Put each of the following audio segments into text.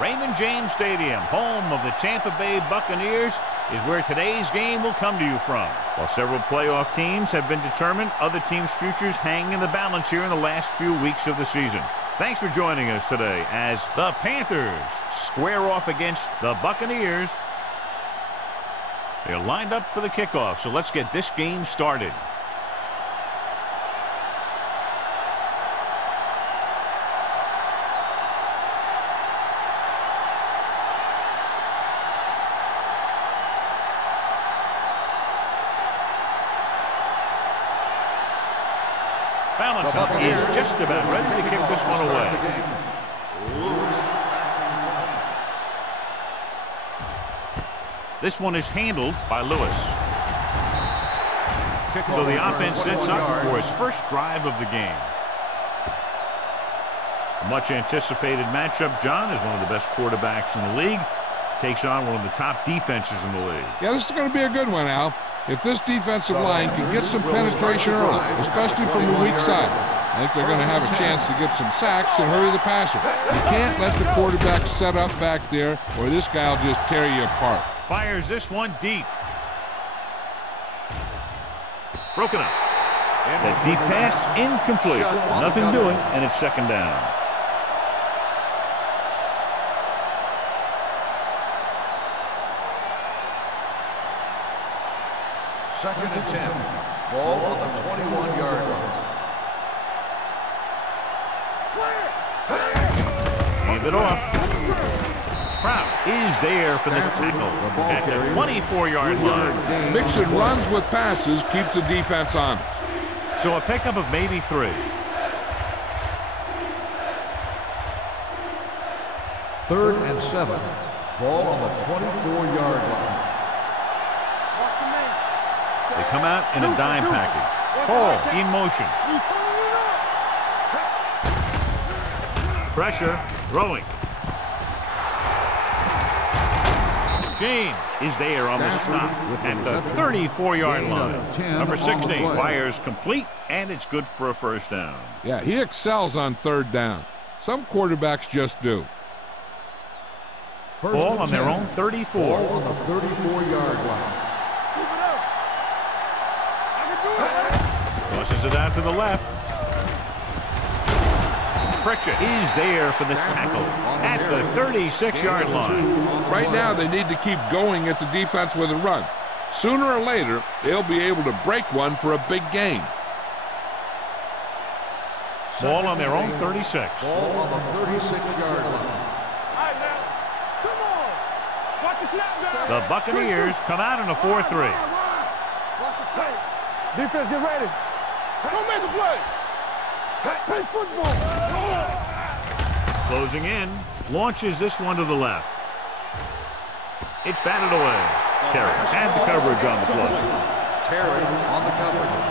Raymond James Stadium, home of the Tampa Bay Buccaneers, is where today's game will come to you from. While several playoff teams have been determined, other teams' futures hang in the balance here in the last few weeks of the season. Thanks for joining us today as the Panthers square off against the Buccaneers. They're lined up for the kickoff, so let's get this game started. Valentine is just about ready to kick this one away. This one is handled by Lewis. So the offense sets up for its first drive of the game. A much anticipated matchup, John, is one of the best quarterbacks in the league. Takes on one of the top defenses in the league. Yeah, this is going to be a good one, Al. If this defensive line can get some penetration early, especially from the weak side, I think they're going to have a chance to get some sacks and hurry the passer. You can't let the quarterback set up back there, or this guy will just tear you apart. Fires this one deep. Broken up. That deep pass incomplete. Nothing doing, and it's second down. Second and 10. Ball on the 21-yard line. Hand it off. Kraft is there for the tackle at the 24-yard line. Mixing runs with passes keeps the defense on. So a pickup of maybe 3. Third and 7. Ball on the 24-yard line. They come out in a dime package. Hall in motion. Pressure, throwing. James is there on the stop at the 34-yard line. Number 16 fires complete, and it's good for a first down. Yeah, he excels on third down. Some quarterbacks just do. Ball on their own 34. Ball on the 34-yard line. Tosses it out to the left. Pritchett is there for the tackle at the 36-yard line. Right now, they need to keep going at the defense with a run. Sooner or later, they'll be able to break one for a big gain. Ball on their own 36. Ball on the 36-yard line. The Buccaneers come out in a 4-3. Defense, get ready. Don't make a play. Play football. Closing in, launches this one to the left. It's batted away. Terry had the coverage on the play. Terry on the coverage.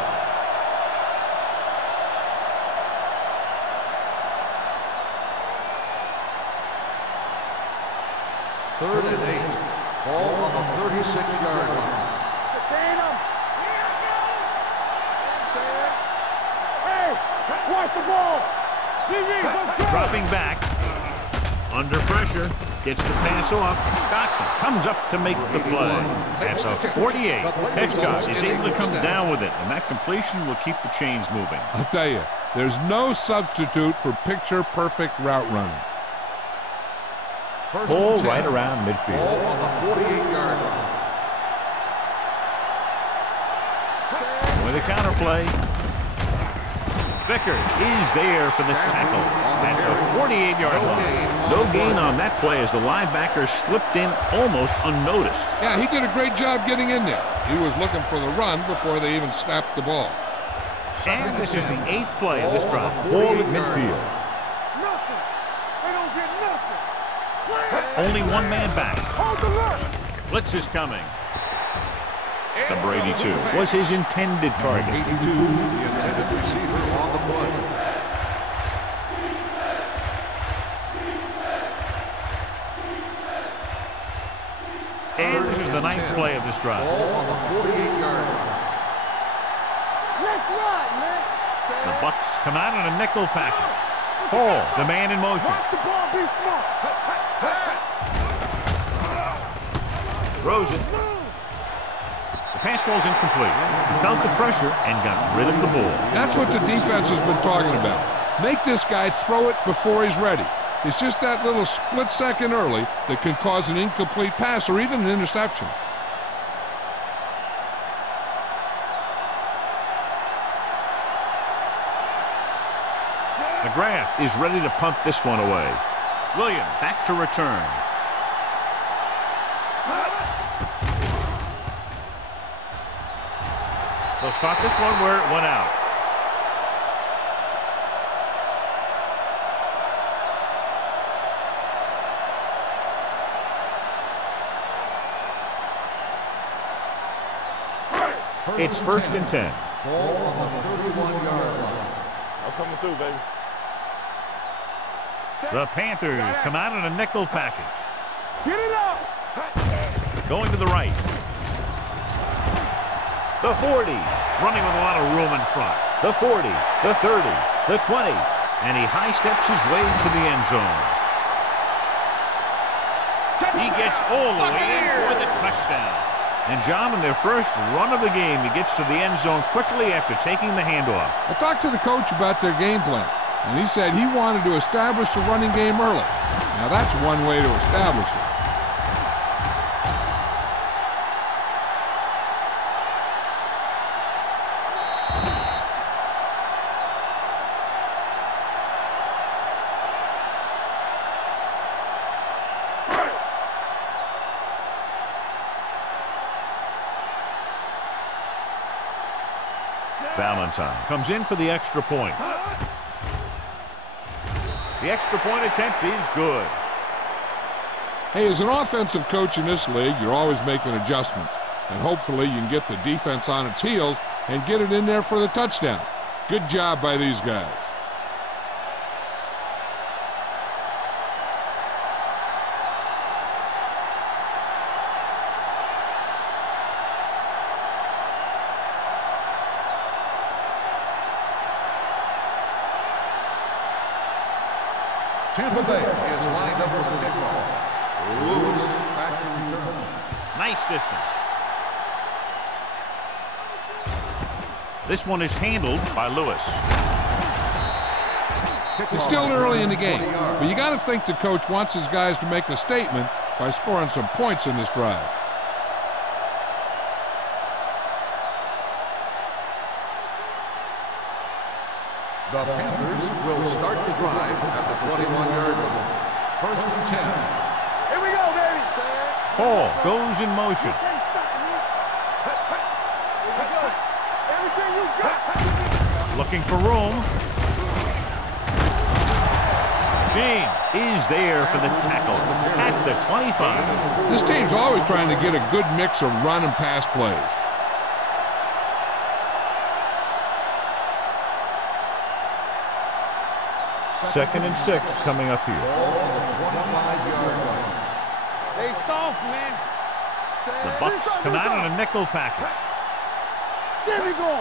Third and 8. Ball on the 36-yard line. Watch the ball. Dropping back. Under pressure. Gets the pass off. Dotson comes up to make the play. At the 48. Hitchcock is able to come down with it, and that completion will keep the chains moving. I'll tell you, there's no substitute for picture-perfect route running. Ball right around midfield. Ball on the 48-yard line. With a counterplay. Vickers is there for the tackle at the 48-yard line. No gain on that play as the linebacker slipped in almost unnoticed. Yeah, he did a great job getting in there. He was looking for the run before they even snapped the ball. And this is the 8th play of this drive. Ball at midfield. Nothing. They don't get nothing. Only one man back. Hold the look. Blitz is coming. Number 82 was his intended target. 82, the intended receiver on the play. And this is the 9th play of this drive. Ball on the 48-yard line. Let's ride, man. The Bucs come out in a nickel package. Hall, the man in motion. Watch the ball, be smart. Throws it. The pass falls incomplete. He felt the pressure and got rid of the ball. That's what the defense has been talking about. Make this guy throw it before he's ready. It's just that little split second early that can cause an incomplete pass or even an interception. McGrath is ready to punt this one away. Williams back to return. They'll spot this one where it went out. It's 1st and 10. Ball on the 31-yard line. I'm coming through, baby. The Panthers come out in a nickel package. Get it up. Going to the right. The 40. Running with a lot of room in front. The 40. The 30. The 20. And he high steps his way to the end zone. He gets all the way in for the touchdown. And John, in their first run of the game, he gets to the end zone quickly after taking the handoff. I talked to the coach about their game plan, and he said he wanted to establish the running game early. Now that's one way to establish it. Valentine comes in for the extra point. The extra point attempt is good. Hey, as an offensive coach in this league, you're always making adjustments. And hopefully you can get the defense on its heels and get it in there for the touchdown. Good job by these guys. Tampa Bay is lined up for the kickoff. Lewis back to return. Nice distance. This one is handled by Lewis. It's still early in the game, but you got to think the coach wants his guys to make a statement by scoring some points in this drive. The Panthers will start the drive at the 21-yard line. 1st and 10. Here we go, baby. Hall goes in motion. Can't stop me. Here we go. Everything you got. Looking for room. James is there for the tackle at the 25. This team's always trying to get a good mix of run and pass plays. Second and 6 coming up here. Ball on the 25-yard line. They soft, man. The Bucks come out in a nickel package. There we go.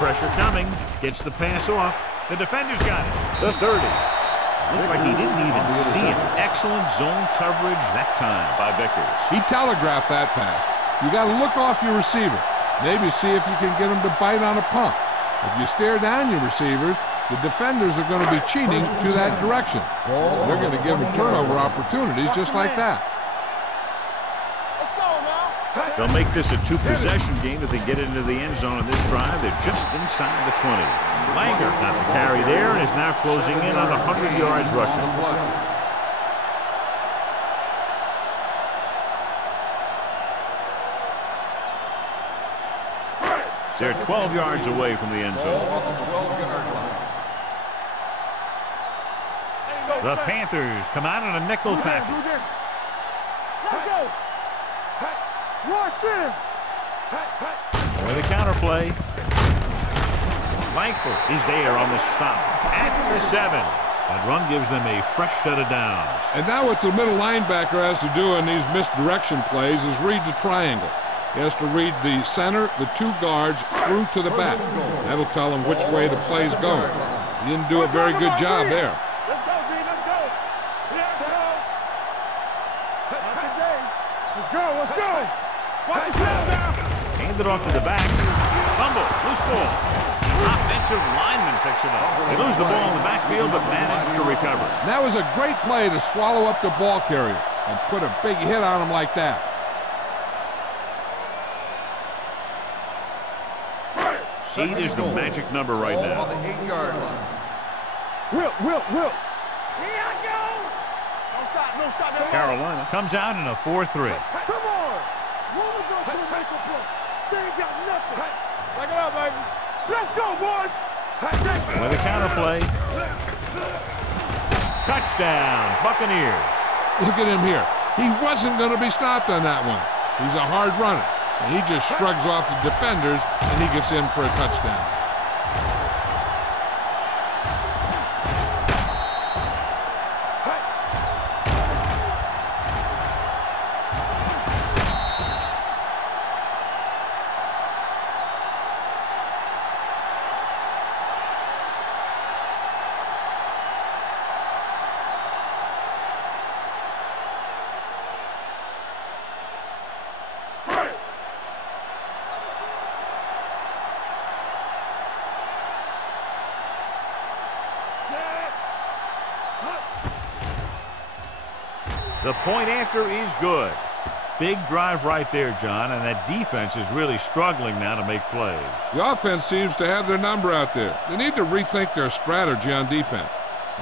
Pressure coming. Gets the pass off. The defender's got it. The 30. Looked like he didn't even see it. Excellent zone coverage that time by Vickers. He telegraphed that pass. You got to look off your receiver. Maybe see if you can get him to bite on a pump. If you stare down your receivers, the defenders are going to be cheating to that direction. They're going to give them turnover opportunities just like that. Let's go now. They'll make this a two-possession game if they get into the end zone in this drive. They're just inside the 20. Langer got the carry there and is now closing in on 100 yards rushing. They're 12 yards away from the end zone. Ball on the 12-yard line. The Panthers come out in a nickel package. Let's go. Rush in. For the counterplay. Langford is there on the stop at the 7. That run gives them a fresh set of downs. And now what the middle linebacker has to do in these misdirection plays is read the triangle. He has to read the center, the two guards, through to the back. That'll tell him which way the play's going. He didn't do a very good job there. Let's go, D. Let's go. Let's go. Not today. Let's go. Let's go. Watch yourself now. Hand it off to the back. Fumble. Loose ball. Offensive lineman picks it up. They lose the ball in the backfield, but manage to recover. And that was a great play to swallow up the ball carrier and put a big hit on him like that. 8 is the magic number right Ball now. on the 8-yard line. Will. Here I go. Don't stop. Carolina comes out in a 4-3. Come on. Wanna go to the nickel play. They ain't got nothing. Back it up, baby. Let's go, boys. With a counter play. Touchdown, Buccaneers. Look at him here. He wasn't going to be stopped on that one. He's a hard runner. And he just shrugs off the defenders, and he gets in for a touchdown. The point after is good. Big drive right there, John, and that defense is really struggling now to make plays. The offense seems to have their number out there. They need to rethink their strategy on defense.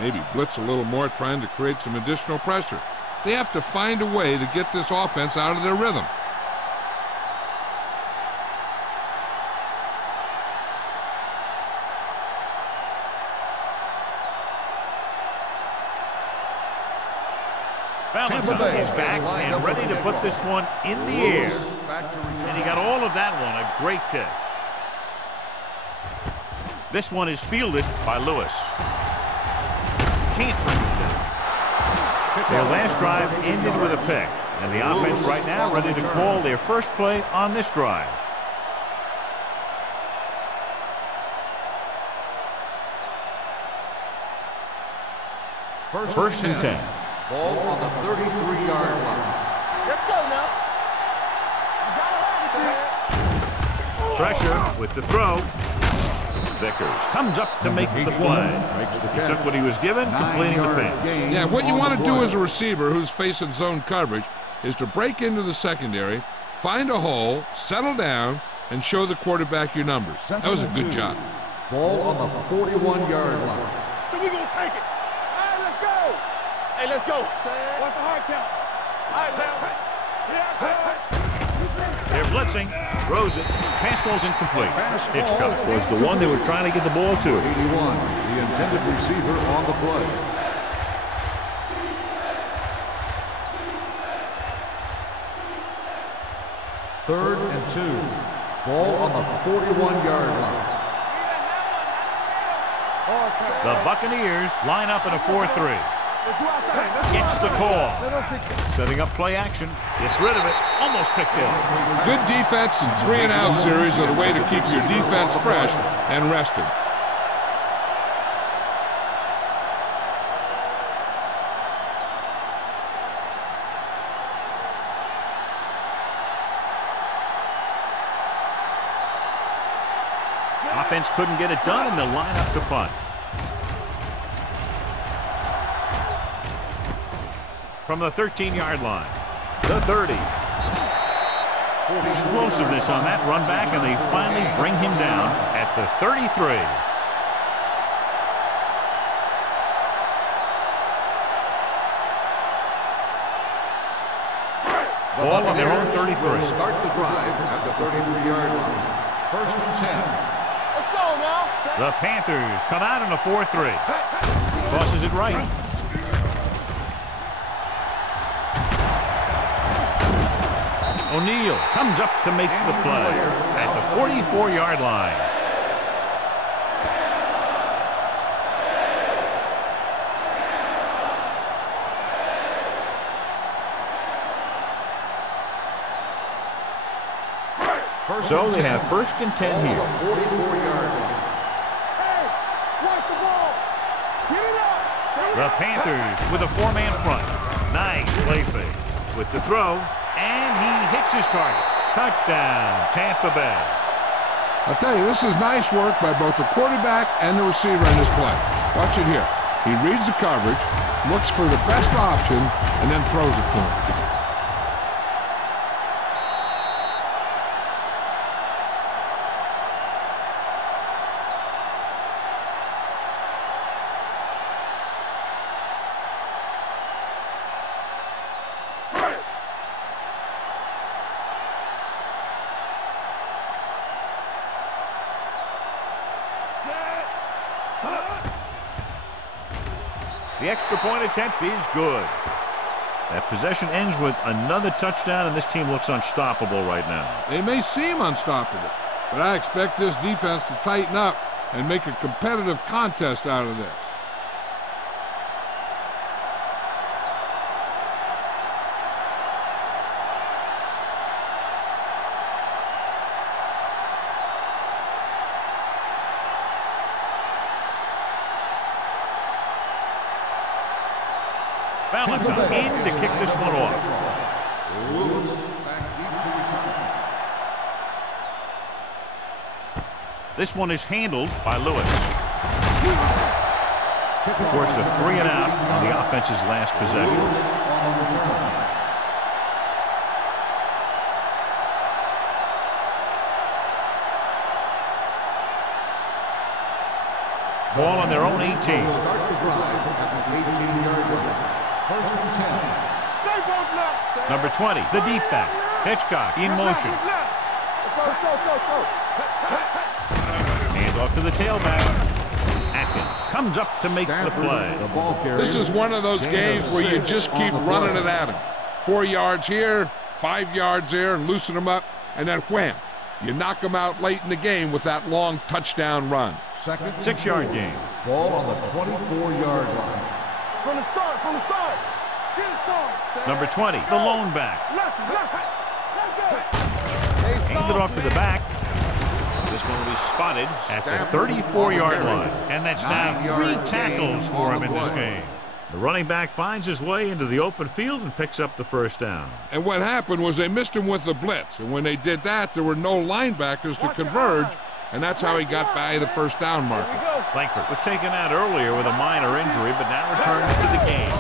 Maybe blitz a little more, trying to create some additional pressure. They have to find a way to get this offense out of their rhythm. Valentine is back and ready to put this one in the air. And he got all of that one, a great kick. This one is fielded by Lewis. Can't bring it down. Their last drive ended with a pick, and the offense right now ready to call their first play on this drive. First and 10. Ball on the 33-yard line. Let's go now. You gotta have it. Pressure with the throw. Vickers comes up to make the play. He took what he was given, completing the pass. Yeah, what you want to do as a receiver who's facing zone coverage is to break into the secondary, find a hole, settle down, and show the quarterback your numbers. That was a good job. Ball on the 41-yard line. So we're going to take it. All right, let's go. Hey, let's go. What's the hard count? All right, man. They're blitzing. Throws it. Pass falls incomplete. Hitchcock was the one they were trying to get the ball to. 81, the intended receiver on the play. Third and 2. Ball on the 41-yard line. The Buccaneers line up in a 4-3. Gets the call. Setting up play action. Gets rid of it. Almost picked off. Good defense and 3-and-out series are the way to keep your defense fresh and rested. Offense couldn't get it done, and they'll line up to punt. From the 13-yard line, the 30. Explosiveness on that run back, and they finally bring him down at the 33. Ball on their own 33. Start the drive at the 33-yard line. First and 10. Let's go now. The Panthers come out in a 4-3. Crosses it right. O'Neal comes up to make the play at the 44-yard line. So they have first and 10 here. 44-yard line. Hey, watch the ball. The Panthers with a four-man front. Nice play fake with the throw, and he hits his target. Touchdown, Tampa Bay. I'll tell you, this is nice work by both the quarterback and the receiver in this play. Watch it here. He reads the coverage, looks for the best option, and then throws it to him. The extra point attempt is good. That possession ends with another touchdown, and this team looks unstoppable right now. They may seem unstoppable, but I expect this defense to tighten up and make a competitive contest out of this. Valentine in to kick this one off. This one is handled by Lewis. Forced a 3-and-out on the offense's last possession. Ball on their own 18. Start the drive at the 18-yard line. First and 10. Number 20, the deep back. Hitchcock in motion. Let's go. Hand off to the tailback. Atkins comes up to make the play. This is one of those games where you just keep running it at him. 4 yards here, 5 yards there, and loosen them up, and then wham. You knock them out late in the game with that long touchdown run. Second 6-yard gain. Ball on the 24-yard line. From the start. Get it started. Number 20, the lone back. Handed off to the back. This one will be spotted at the 34-yard line. And that's now 3 tackles for him in this game. The running back finds his way into the open field and picks up the first down. And what happened was they missed him with the blitz. And when they did that, there were no linebackers to converge. And that's how he got by the first down marker. Langford was taken out earlier with a minor injury, but now returns to the game.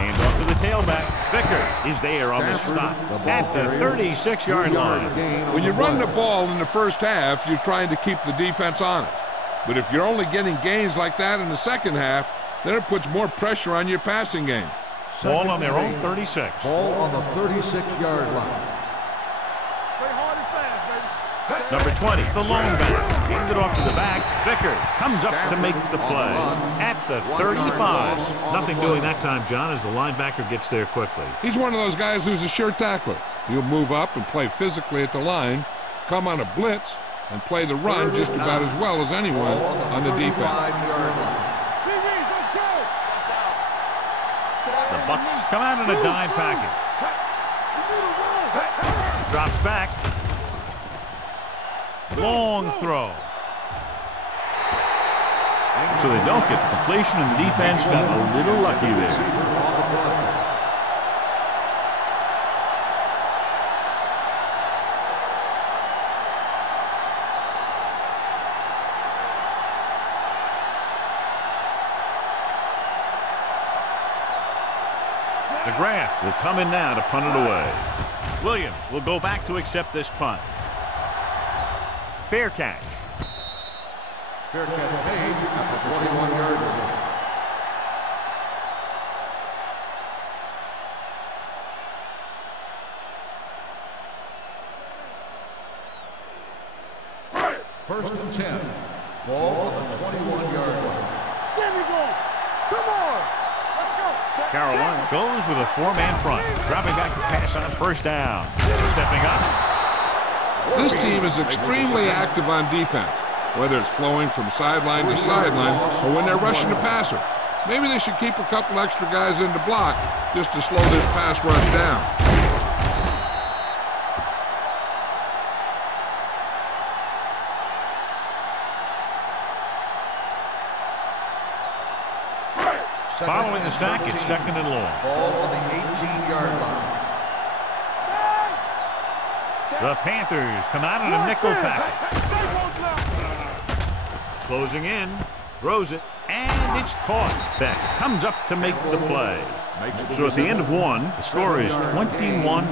Hand off to the tailback. Vickers is there on the stop at the 36-yard line. When you run the ball in the first half, you're trying to keep the defense honest. But if you're only getting gains like that in the second half, then it puts more pressure on your passing game. Ball on their own 36. Ball on the 36-yard line. Number 20, the lone back. Handed off to the back. Vickers comes up to make the play at the 35. Nothing doing that time, John, as the linebacker gets there quickly. He's one of those guys who's a sure tackler. He'll move up and play physically at the line, come on a blitz, and play the run just about as well as anyone on the defense. The Bucs come out in a dime package. Drops back. Long throw. So they don't get the completion, and the defense got a little lucky there. McGrath will come in now to punt it away. Williams will go back to accept this punt. Fair catch. Fair catch made at the 21-yard line. First and 10. Ball on the 21-yard line. There we go. Come on. Let's go. Carolina goes with a 4-man front. Dropping back to pass on first down. Stepping up. This team is extremely active on defense, whether it's flowing from sideline to sideline or when they're rushing the passer. Maybe they should keep a couple extra guys in the block just to slow this pass rush down. Following the sack, it's 2nd and long. Ball on the 18-yard line. The Panthers come out in a nickel package. Closing in, throws it, and it's caught. Beck comes up to make the play. So at the end of one, the score is 21-0.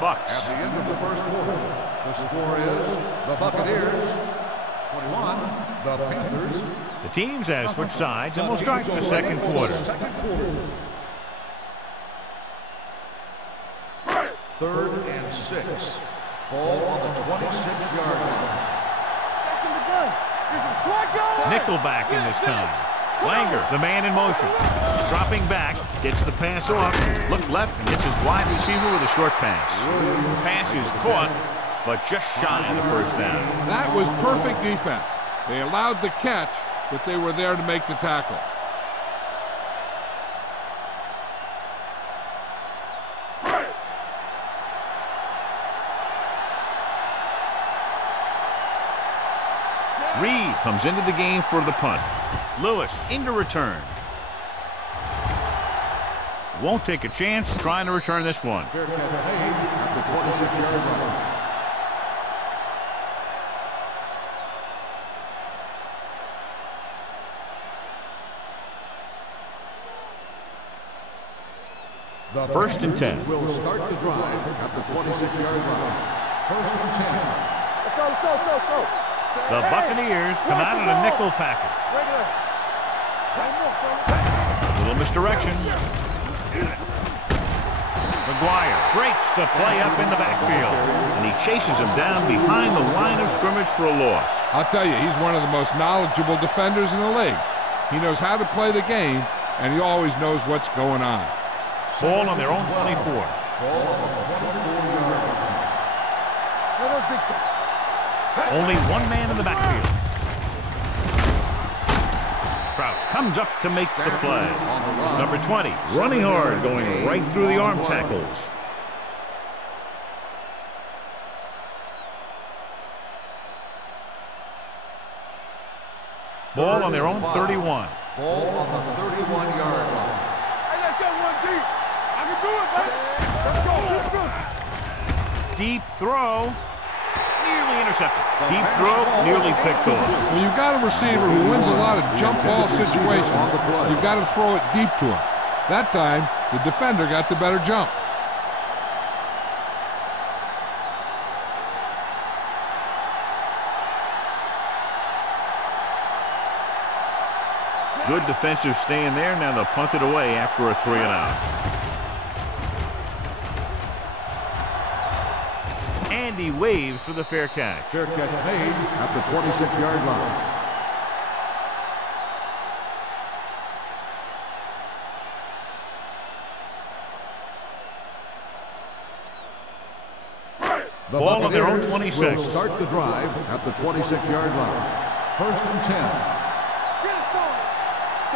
Bucks. At the end of the first quarter, the score is the Buccaneers 21, the Panthers. The teams have switched sides, and we'll start the second quarter. 3rd and 6. Ball on the 26-yard line. Nickelback in this time. Langer, the man in motion. Dropping back, gets the pass off. Look left and hits his wide receiver with a short pass. Pass is caught, but just shy of the first down. That was perfect defense. They allowed the catch, but they were there to make the tackle. Reed comes into the game for the punt. Lewis into return. Won't take a chance trying to return this one. Fair catch made at the 26-yard line. The 1st and 10. Will start the drive at the 26-yard line. 1st and 10. Let's go. The Buccaneers come out in a nickel package. Little misdirection. McGuire breaks the play up in the backfield, and he chases him down behind the line of scrimmage for a loss. I'll tell you, he's one of the most knowledgeable defenders in the league. He knows how to play the game, and he always knows what's going on. Ball on their own 24. Ball on the 24-yard line. Only one man in the backfield. Kraus comes up to make the play. Number 20, running hard, going right through the arm tackles. Ball on their own 31. Ball on the 31-yard line. Hey, let's get one deep. I can do it, baby. Let's go. Deep throw. Nearly intercepted. Deep throw, nearly picked off. When you've got a receiver who wins a lot of jump ball situations, you've got to throw it deep to him. That time, the defender got the better jump. Good defensive stand there. Now they'll punt it away after a 3-and-out. Andy waves for the fair catch. Fair catch made at the 26-yard line. The Ball on their own Buccaneers 26. will start the drive at the 26-yard line. 1st and 10.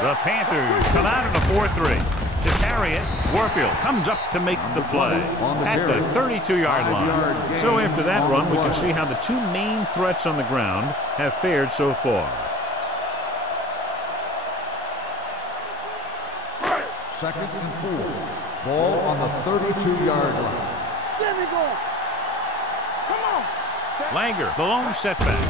The Panthers come out in a 4-3. To carry it, Warfield comes up to make the play at the 32-yard line. So after that run, we can see how the two main threats on the ground have fared so far. 2nd and 4. Ball on the 32-yard line. There we go. Come on. Langer, the lone setback.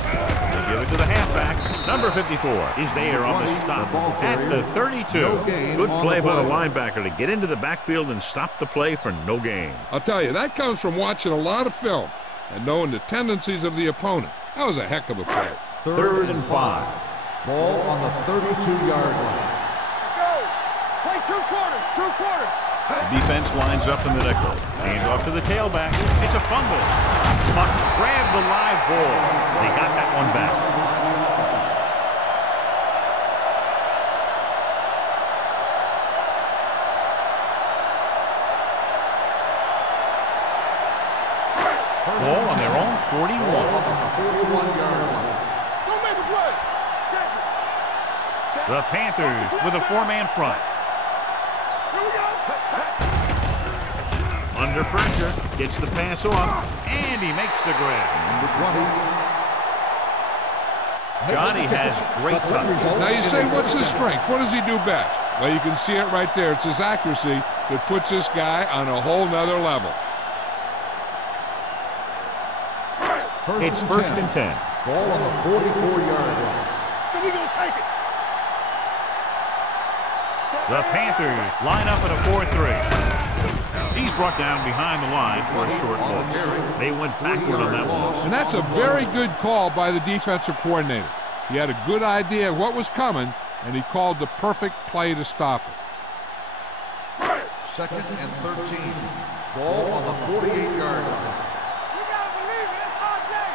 They give it to the halfback. Number 54 is there on the stop at the 32. Good play by the linebacker to get into the backfield and stop the play for no gain. I'll tell you, that comes from watching a lot of film and knowing the tendencies of the opponent. That was a heck of a play. 3rd and 5. Ball on the 32-yard line. Let's go. Play 2 quarters. 2 quarters. The defense lines up in the nickel. Hand off to the tailback. It's a fumble. Bucks grab the live ball. They got that one back. Ball on their own 41. 41-yard line. Don't make a play. Check it. The Panthers with a 4-man front. Here we go. Under pressure, gets the pass off, and he makes the grab. Number 20. Johnny has great touch. Now you say, what's his strength? What does he do best? Well, you can see it right there. It's his accuracy that puts this guy on a whole nother level. It's first and 10. Ball on the 44-yard line. So we're going to take it. The Panthers line up at a 4-3. He's brought down behind the line for a short loss. They went backward on that one. And that's a very good call by the defensive coordinator. He had a good idea of what was coming, and he called the perfect play to stop it. Second and 13. Ball on the 48-yard line. You got to believe it. It's our day.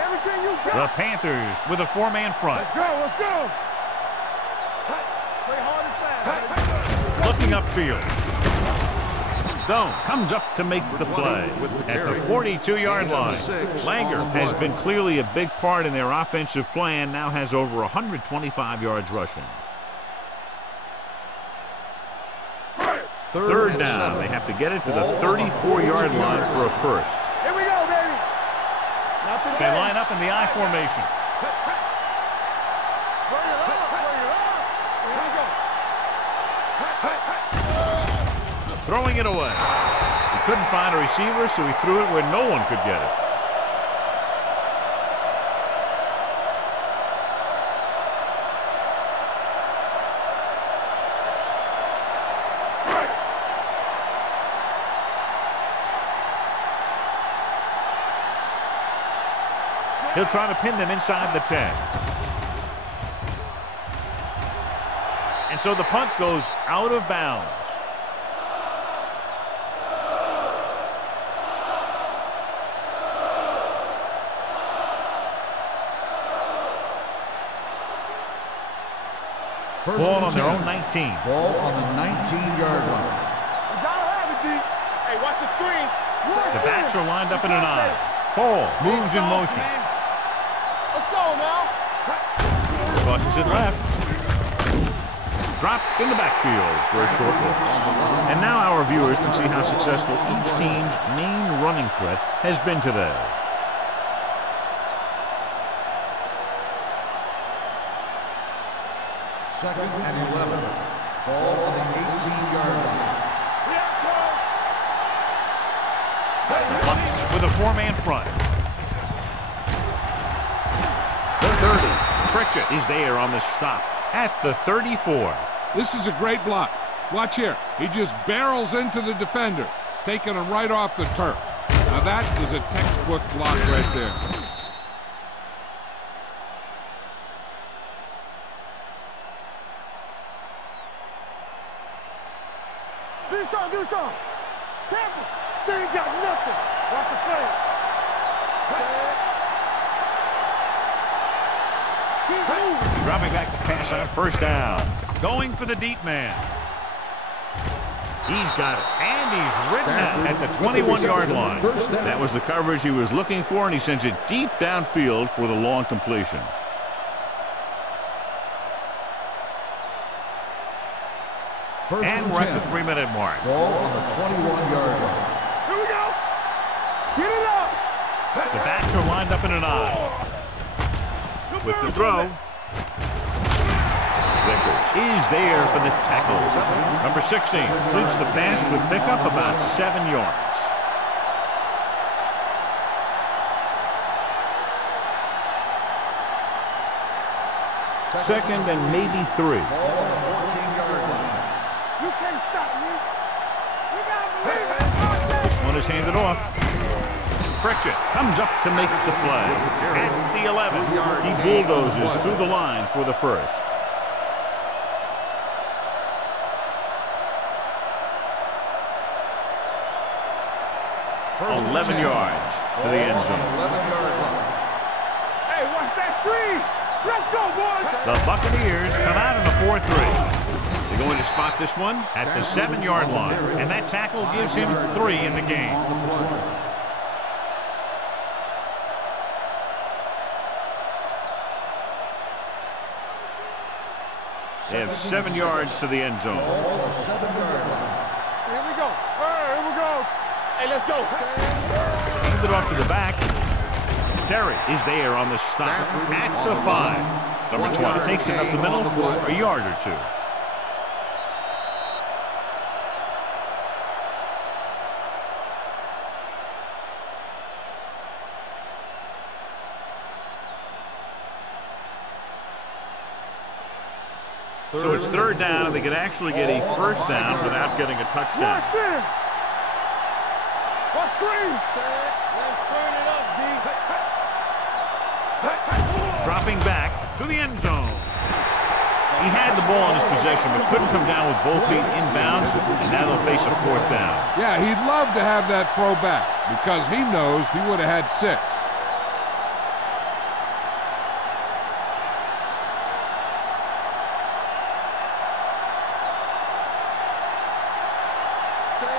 Everything you got. The Panthers with a 4-man front. Let's go. Let's go. Play hard and fast. Looking upfield. Stone comes up to make the play at the 42-yard line. Langer has been clearly a big part in their offensive plan, now has over 125 yards rushing. Third down. They have to get it to the 34-yard line for a first. Here we go, baby. They line up in the I formation. Bring it up. Bring it up. Here we go. Throwing it away. He couldn't find a receiver, so he threw it where no one could get it. He'll try to pin them inside the 10. And so the punt goes out of bounds. Ball on their own 19. Ball on the 19-yard line. You got to have it, D. Hey, watch the screen. The backs are lined up in an I. Paul moves in motion. Let's go now. Crosses it left. Dropped in the backfield for a short loss. And now our viewers can see how successful each team's main running threat has been today. Second and 11. Ball on the 18-yard line. The Bucs with a 4-man front. The 30. Pritchett is there on the stop at the 34. This is a great block. Watch here. He just barrels into the defender, taking him right off the turf. Now that is a textbook block right there. Do something. Careful. They ain't got nothing. Watch the play. Keep moving. Dropping back to pass on first down. Going for the deep man. He's got it. And he's ridden out at the 21-yard line. That was the coverage he was looking for, and he sends it deep downfield for the long completion. And we're at the 3-minute mark. Ball on the 21-yard line. Here we go. Get it up. The backs are lined up in an I. With the throw. Vickers is there for the tackle. Number 16 completes the pass, could pick up about 7 yards. Second and maybe 3. Ball on the 14-yard line. You can't stop me. You gotta believe it. This one is handed off. Pritchett comes up to make the play. At the 11, he bulldozes through the line for the first. First 11 yards to the end zone. 11-yard line. Hey, watch that screen. Let's go, boys. The Buccaneers come out in a 4-3. They're going to spot this one at the 7-yard line, and that tackle gives him 3 in the game. They have 7 yards to the end zone. Ball on the 7-yard line. Here we go. Here we go. Hey, let's go. Handed off to the back. Terry is there on the stop at the 5. Number 20 takes it up the middle for a yard or 2. So it's third down, and they can actually get a first down without getting a touchdown. What screen? Let's turn it up, D. Dropping back to the end zone. He had the ball in his possession, but couldn't come down with both feet inbounds, and now they'll face a fourth down. Yeah, he'd love to have that throw back because he knows he would have had 6.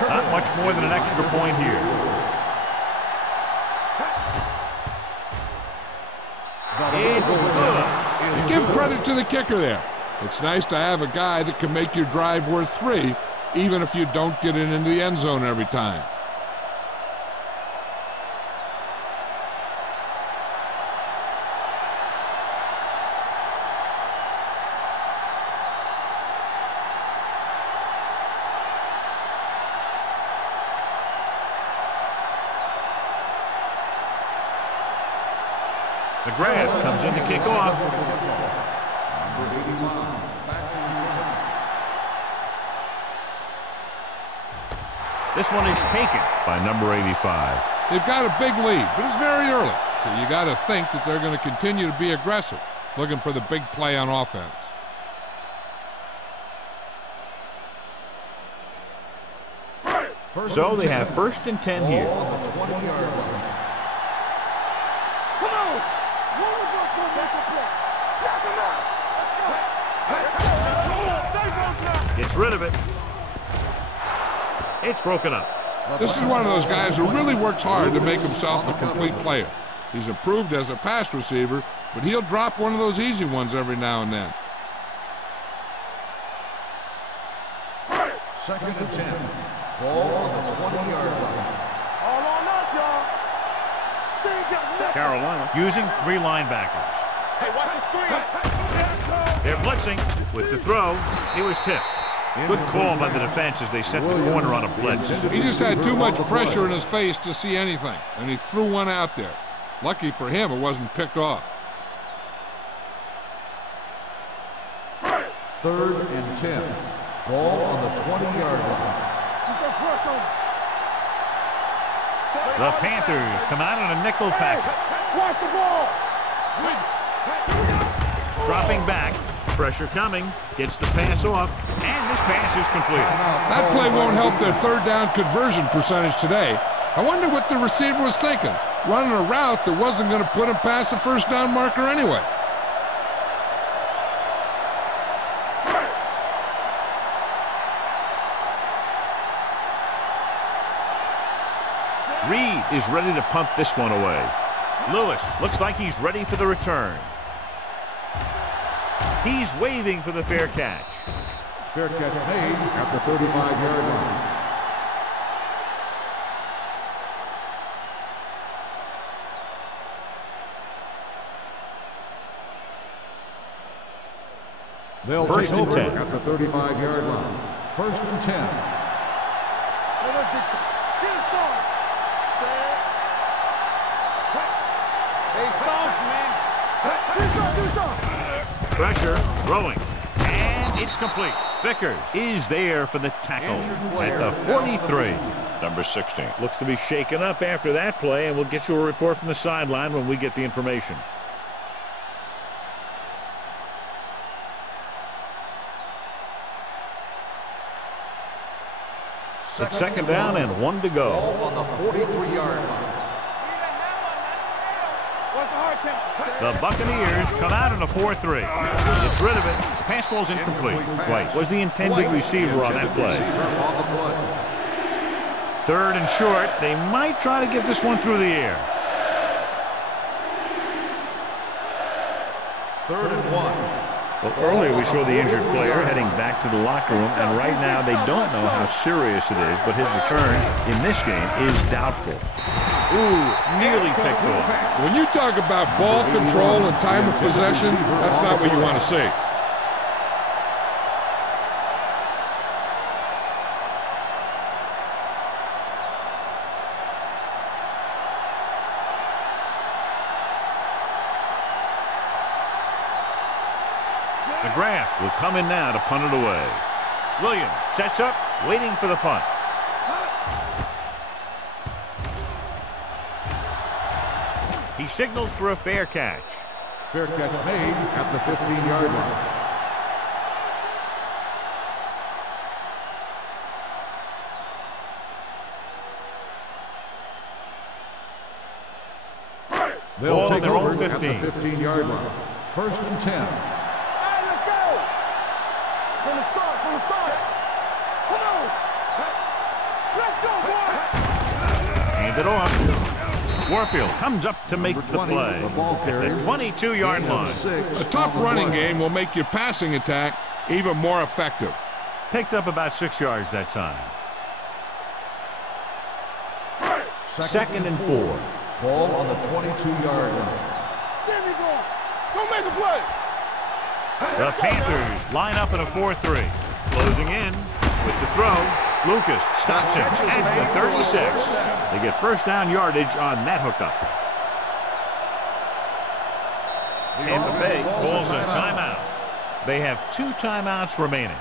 Not much more than an extra point here. It's good. Give credit to the kicker there. It's nice to have a guy that can make your drive worth 3, even if you don't get it into the end zone every time. The grab comes in to kick off. This one is taken by number 85. They've got a big lead, but it's very early, so you got to think that they're going to continue to be aggressive, looking for the big play on offense. So they have first and 10 here. Gets rid of it. It's broken up. This is one of those guys who really works hard to make himself a complete player. He's improved as a pass receiver, but he'll drop one of those easy ones every now and then. Second and 10. Ball on the 20-yard line. All on us, y'all. Carolina using 3 linebackers. Hey, watch the screen. They're blitzing with the throw. He was tipped. Good call by the defense as they set the corner on a blitz. He just had too much pressure in his face to see anything, and he threw one out there. Lucky for him, it wasn't picked off. Third and 10. Ball on the 20-yard line. The Panthers come out in a nickel package. Watch the ball. Dropping back. Pressure coming. Gets the pass off. And this pass is completed. That play won't help their third down conversion percentage today. I wonder what the receiver was thinking, running a route that wasn't going to put him past the first down marker anyway. Reed is ready to punt this one away. Lewis looks like he's ready for the return. He's waving for the fair catch. Fair catch made at the 35-yard line. They'll First take and over 10. at the 35-yard line. First and 10. Pressure, throwing, and it's complete. Vickers is there for the tackle at the 43. Number 16. Looks to be shaken up after that play, and we'll get you a report from the sideline when we get the information. It's second down and 1 to go. Ball on the 43-yard line. The Buccaneers come out in a 4-3. Gets rid of it. The pass ball's incomplete. White was the intended receiver on that play. Third and short. They might try to get this one through the air. Third and 1. Well, earlier we saw the injured player heading back to the locker room, and right now they don't know how serious it is, but his return in this game is doubtful. Ooh, nearly picked off. When you talk about ball control and time of possession, that's not what you want to see. McGrath will come in now to punt it away. Williams sets up, waiting for the punt. He signals for a fair catch. Fair catch made at the 15-yard line. They'll take their over own 15. at the 15-yard line. 1st and 10. Hey, let's go. From the start, from the start. Come on. Let's go, boy. Hand it off. Warfield comes up to make the 20, play. the ball carrier. At the 22-yard line. A tough running game will make your passing attack even more effective. Picked up about 6 yards that time. 2nd and 4. Ball on the 22-yard line. There we go. Don't make a play. The Panthers line up in a 4-3. Closing in with the throw. Lucas stops him at the 36. They get first down yardage on that hookup. Tampa Bay calls a timeout. They have 2 timeouts remaining.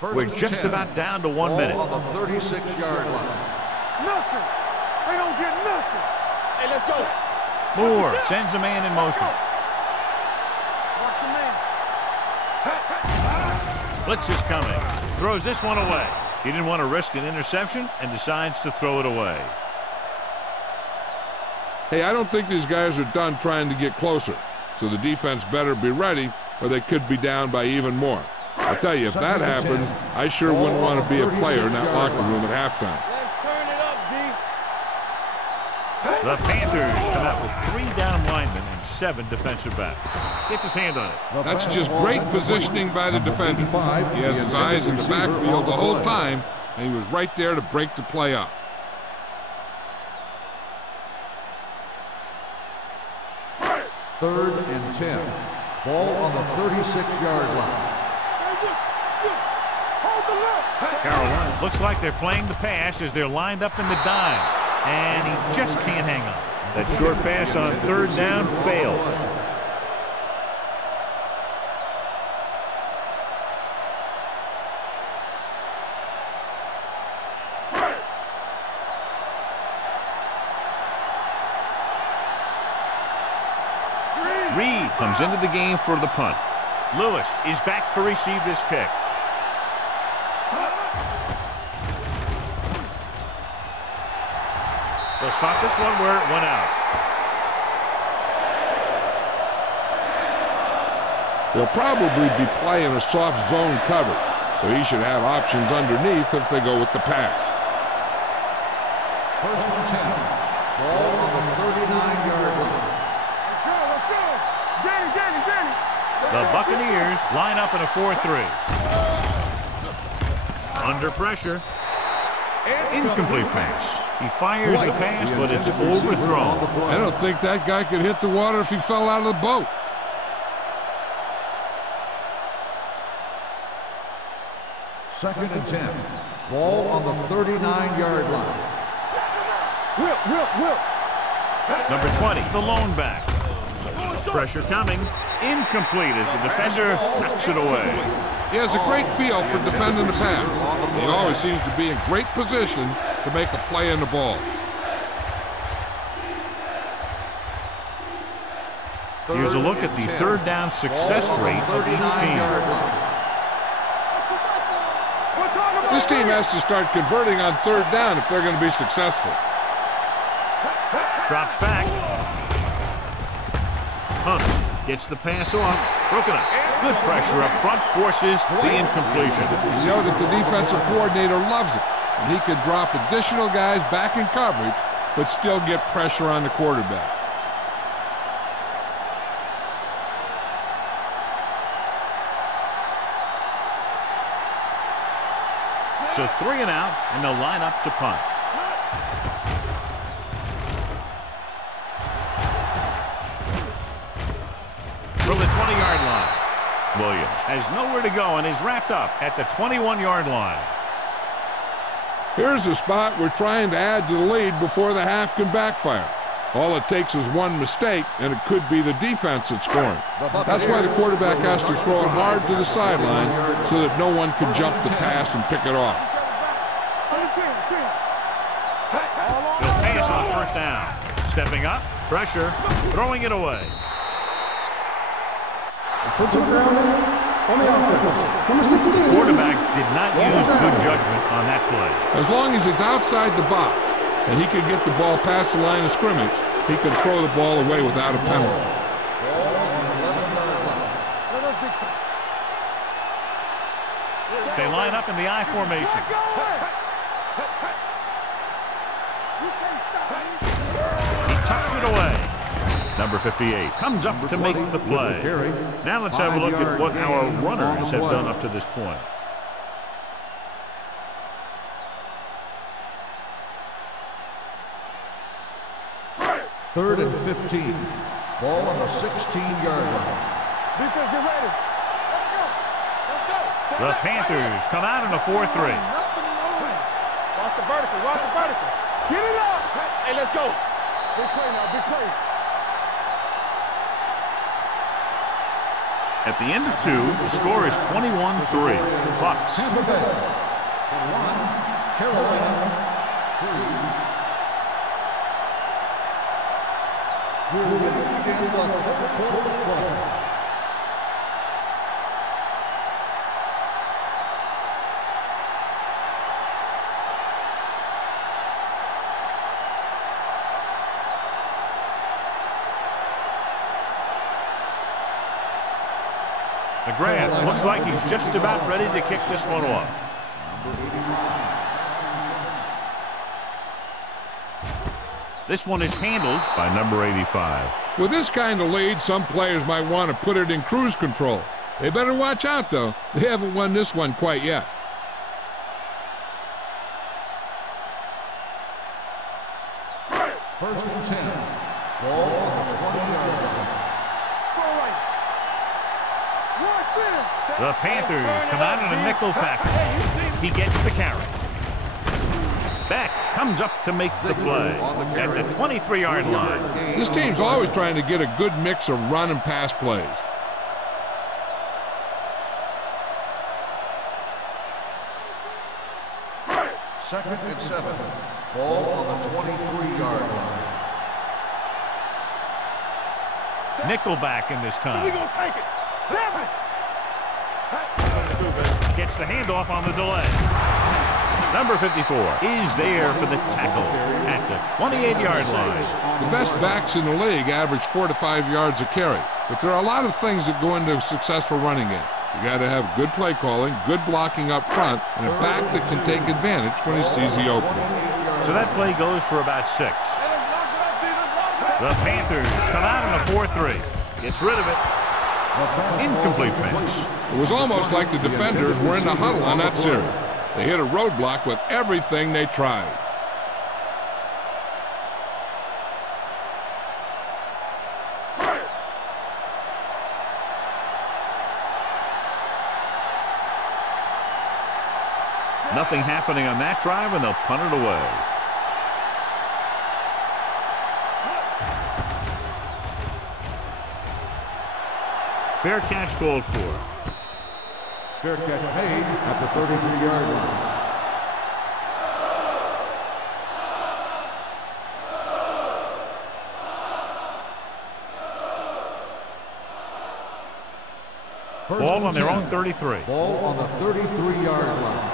We're just about down to 1 minute. On the 36-yard line. Nothing. They don't get nothing. Hey, let's go. Moore sends a man in motion. Watch your man. Blitz is coming. Throws this one away. He didn't want to risk an interception and decides to throw it away. Hey, I don't think these guys are done trying to get closer, so the defense better be ready or they could be down by even more. I tell you, if that happens, I sure wouldn't want to be a player in that locker room at halftime. Let's turn it up, D. The Panthers come out with 3 down linemen and 7 defensive backs. Gets his hand on it. That's just great positioning by the defender. He has his eyes in the backfield the whole time, and he was right there to break the play up. Third and 10. Ball on the 36-yard line. Carolina looks like they're playing the pass as they're lined up in the dime. And he just can't hang on. That short pass on 3rd down fails. Reed comes into the game for the punt. Lewis is back to receive this kick. They'll spot this one where it went out. They'll probably be playing a soft zone cover, so he should have options underneath if they go with the pass. 1st and 10. Ball on the 39-yard line. Let's go. Danny. The Buccaneers line up in a 4-3. Under pressure. Incomplete pass. He fires the pass, but it's overthrown. I don't think that guy could hit the water if he fell out of the boat. 2nd and 10. Ball on the 39-yard line. Will. Number 20, the lone back. Pressure coming. Incomplete as the defender knocks it away. He has a great feel for defending the pass. He always seems to be in great position to make a play in the ball. Here's a look at the 3rd down success rate of each team. This team has to start converting on 3rd down if they're going to be successful. Drops back. Hunts gets the pass off. Broken up. Good pressure up front forces the incompletion. You know that the defensive coordinator loves it. And he can drop additional guys back in coverage, but still get pressure on the quarterback. So 3 and out, and they'll line up to punt. From the 20-yard line, Williams has nowhere to go and is wrapped up at the 21-yard line. Here's a spot we're trying to add to the lead before the half can backfire. All it takes is one mistake, and it could be the defense that's scoring. That's why the quarterback has to throw it hard to the sideline so that no one can jump the pass and pick it off. He'll pass on first down. Stepping up, pressure, throwing it away. To the ground on the offense. Number 16. The quarterback did not use good judgment on that play. As long as it's outside the box and he can get the ball past the line of scrimmage, he can throw the ball away without a penalty. They line up in the I formation. He tucks it away. Number 58 comes up to make the play. Now let's have a look at what our runners have done up to this point. Third and 15. Ball on the 16-yard line. Defense, get ready. Let's go. Let's go. The Panthers come out in a 4-3. Watch the vertical. Watch the vertical. Get it up. Hey, let's go. Big play now. Big play. At the end of 2, the score is 21-3. Bucks. Tampa Bay. 1. Carolina. 3. We're going to begin the fourth quarter. McGrath looks like he's just about ready to kick this one off. This one is handled by number 85. With this kind of lead, some players might want to put it in cruise control. They better watch out, though. They haven't won this one quite yet. First and 10. Ball on the 20-yard line. The Panthers come out in a nickel package. He gets the carry. Beck comes up to make the play at the 23-yard line. This team's always trying to get a good mix of run and pass plays. Second and 7. Ball on the 23-yard line. Nickelback in this time. We're going to take it. Gets the handoff on the delay. Number 54 is there for the tackle at the 28-yard line. The best backs in the league average 4 to 5 yards a carry, but there are a lot of things that go into a successful running game. You got to have good play calling, good blocking up front, and a back that can take advantage when he sees the opening. So that play goes for about 6. The Panthers come out in a 4-3. Gets rid of it. Incomplete pass. It was almost like the defenders were in the huddle on that series. They hit a roadblock with everything they tried. Nothing happening on that drive, and they'll punt it away. Fair catch called for. Fair catch made at the 33-yard line. Ball on their own 33. Ball on the 33-yard line.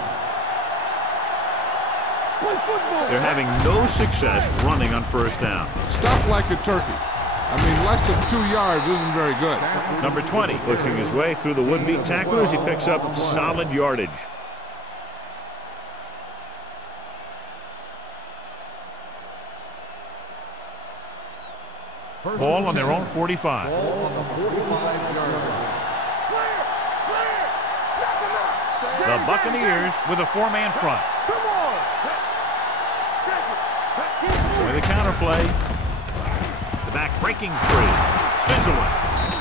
They're having no success running on first down. Stuff like a turkey. I mean, less than 2 yards isn't very good. Number 20 pushing his way through the would-be tacklers. He picks up solid yardage. Ball on their own 45. Ball on the 45-yard line. The Buccaneers with a 4-man front. With a counter play. The back breaking free. Spins away.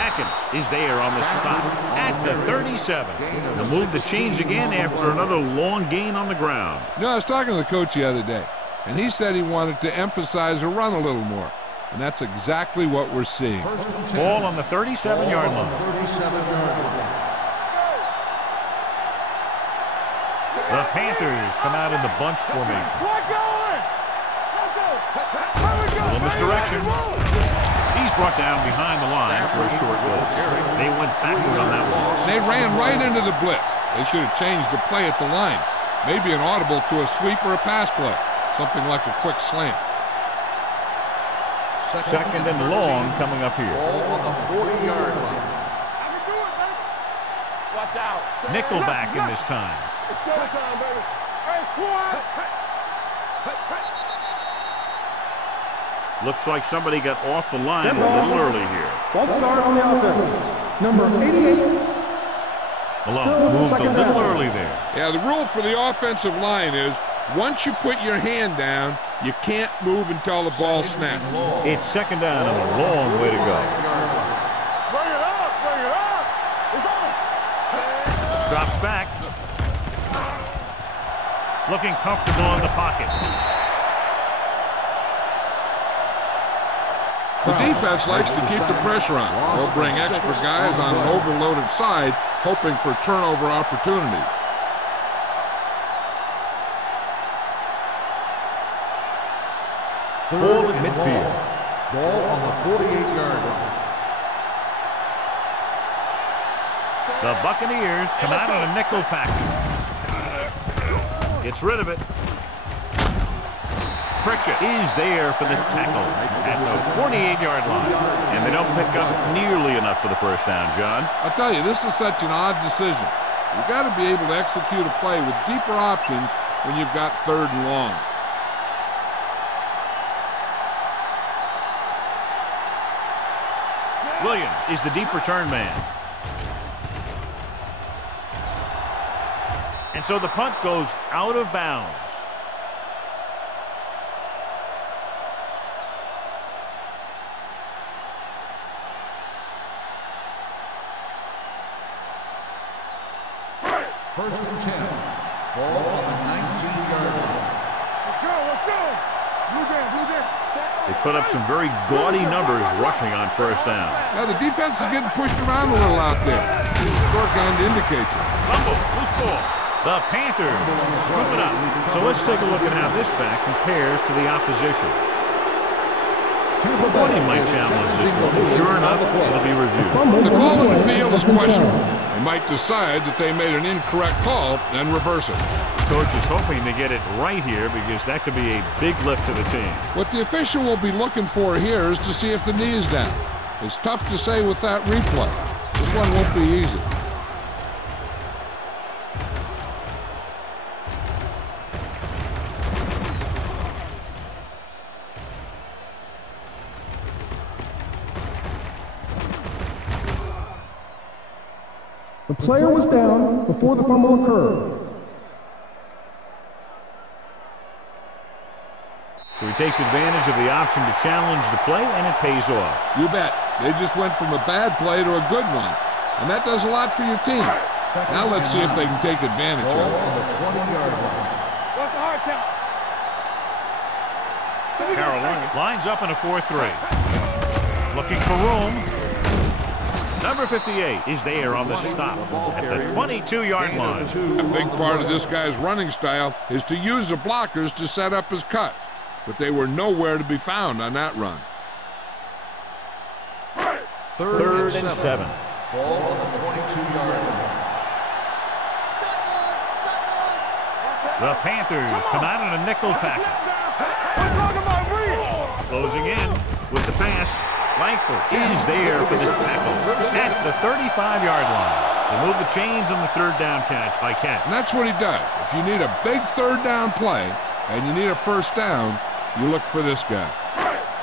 At seconds is there on the stop at the 37. The move that changed again after another long gain on the ground. You know, I was talking to the coach the other day, and he said he wanted to emphasize the run a little more. And that's exactly what we're seeing. Ball on the 37-yard line. The Panthers come out in the bunch formation. A little misdirection. He's brought down behind the line for a short goal. They went backward on that one. They ran right into the blitz. They should have changed the play at the line. Maybe an audible to a sweep or a pass play. Something like a quick slant. Second and long coming up here. Ball on the 40-yard line. Watch out. Nickelback in this time. It's showtime, baby. Hey, squad. Looks like somebody got off the line a little early here. False start on the offense. Number 88. Malone moved a little early there. Yeah, the rule for the offensive line is once you put your hand down, you can't move until the ball snaps. It's second down and a long way to go. Bring it up. Bring it up. It's on. Drops back. Looking comfortable in the pocket. The defense likes to keep the pressure on. They'll bring extra guys on an overloaded side, hoping for turnover opportunities. Ball in midfield. Ball on the 48-yard line. The Buccaneers come out in a nickel package. Gets rid of it. Pritchett is there for the tackle at the 48-yard line. And they don't pick up nearly enough for the first down, John. I'll tell you, this is such an odd decision. You've got to be able to execute a play with deeper options when you've got third and long. Williams is the deep return man. And so the punt goes out of bounds. First and 10. Ball on the 19-yard line. Let's go. Blue game, blue game. They put up some very gaudy numbers rushing on first down. Now the defense is getting pushed around a little out there. The score kind of indicates it. Fumble, loose ball. The Panthers scoop it up. So let's take a look at how this back compares to the opposition. The 40 might challenge this one, and sure enough, it'll be reviewed. The call on the field is questionable. They might decide that they made an incorrect call and reverse it. The coach is hoping to get it right here because that could be a big lift to the team. What the official will be looking for here is to see if the knee is down. It's tough to say with that replay. This one won't be easy. The player was down before the fumble occurred. So he takes advantage of the option to challenge the play, and it pays off. You bet. They just went from a bad play to a good one. And that does a lot for your team. Now let's see if they can take advantage of it. On the 20-yard line. What's the hard count? Carolina lines up in a 4-3. Looking for room. Number 58 is there on the stop at the 22-yard line. A big part of this guy's running style is to use the blockers to set up his cut. But they were nowhere to be found on that run. Third and 7. Ball on the 22-yard line. The Panthers come out in a nickel package. Closing in with the pass. Langford is there for the tackle at the 35-yard line. They move the chains on the third down catch by Kent. And that's what he does. If you need a big third down play and you need a first down, you look for this guy.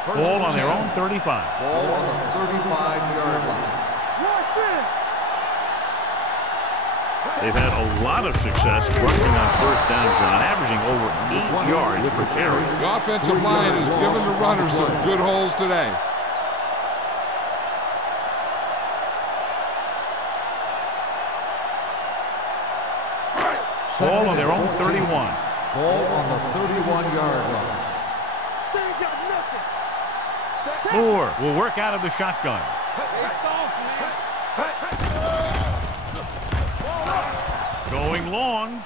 Ball on their own 35. Ball on the 35-yard line. They've had a lot of success rushing on first down, John, averaging over 8 yards per carry. The offensive line has given the runners some good holes today. Ball on their own 31. Ball on the 31-yard line. They ain't got nothing. Moore will work out of the shotgun. Going long.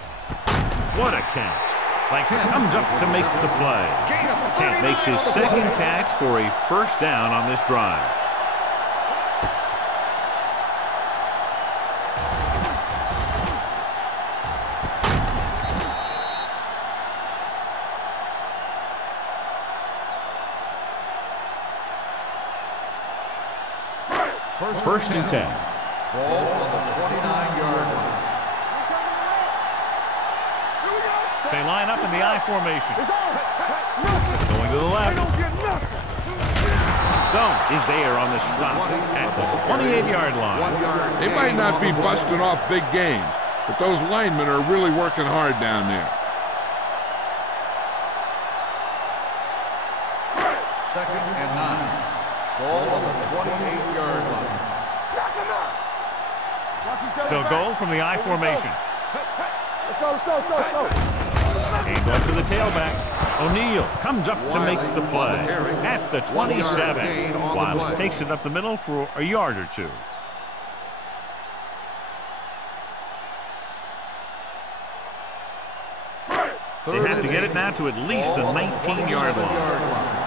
What a catch. Langford comes up to make the play. Kent makes his second catch for a first down on this drive. First and 10. Ball on the 29-yard line. They line up in the I formation. It's on. Nothing. Going to the They left. don't get nothing. Stone is there on the stop at the 28-yard line. 1 yard. They might not be busting off big games, but those linemen are really working hard down there. Second and 9. Ball on the 28-yard line. Knock him out. Knock each other They'll back. go from the I formation. Let's go, let's go, let's go, let's go. And off to the tailback. O'Neal comes up to make the play at the 27. Wiley takes it up the middle for a yard or two. They have to get it now to at least the 19-yard line.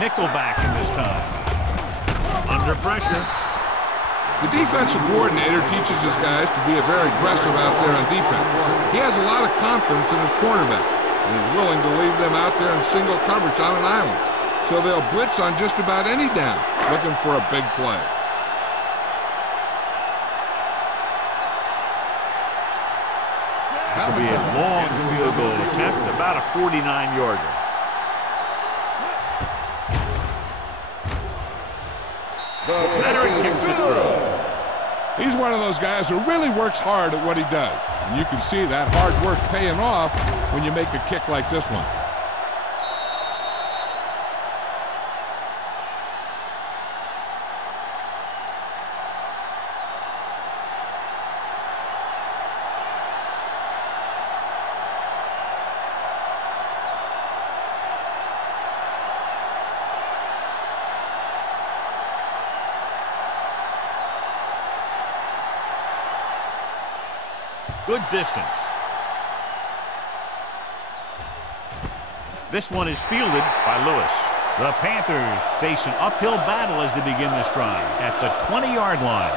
Nickelback in this time. Under pressure. The defensive coordinator teaches his guys to be very aggressive out there on defense. He has a lot of confidence in his cornerback, and he's willing to leave them out there in single coverage on an island. So they'll blitz on just about any down, looking for a big play. This will be a long field goal attempt, about a 49-yarder. Veteran kicks it through. He's one of those guys who really works hard at what he does. And you can see that hard work paying off when you make a kick like this one. Good distance. This one is fielded by Lewis. The Panthers face an uphill battle as they begin this drive at the 20-yard line.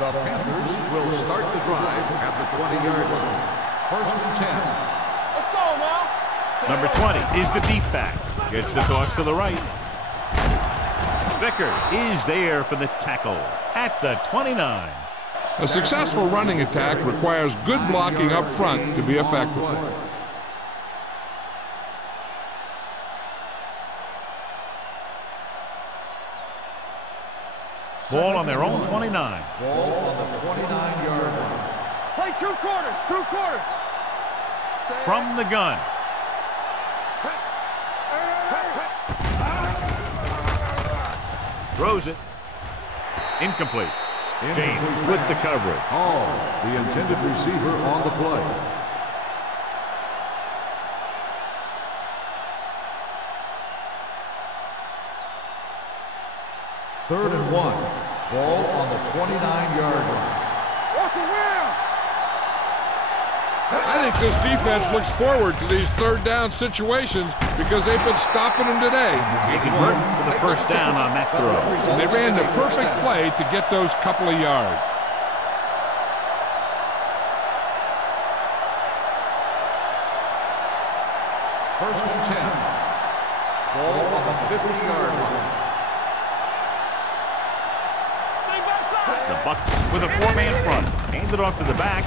The Panthers will start the drive at the 20-yard line. First and 10. Let's go now. Number 20 is the deep back. Gets the toss to the right. Vickers is there for the tackle at the 29. A successful running attack requires good blocking up front to be effective. Ball on their own 29. Ball on the 29-yard line. Play 2 quarters, 2 quarters. From the gun. Throws it. Incomplete. James with the coverage. Hall, the intended receiver on the play. Third and 1. Ball on the 29-yard line. What's the wheel? I think this defense looks forward to these third down situations because they've been stopping them today. He converted for the first down on that throw. And they ran the perfect play to get those couple of yards. First and 10. Ball on the 50-yard line. The Bucks with a 4-man front. Handed off to the back.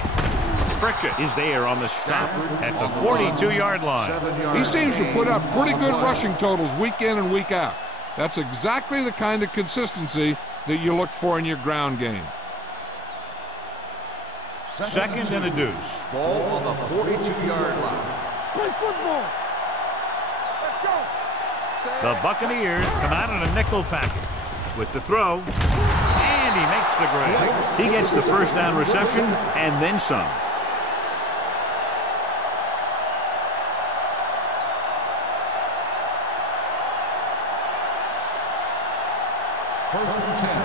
Pritchett is there on the stop at the 42-yard line. He seems to put up pretty good rushing totals week in and week out. That's exactly the kind of consistency that you look for in your ground game. Second and a deuce. Ball on the 42-yard line. Play football. Let's go. The Buccaneers come out in a nickel package with the throw, and he makes the grab. He gets the first down reception and then some. First and 10.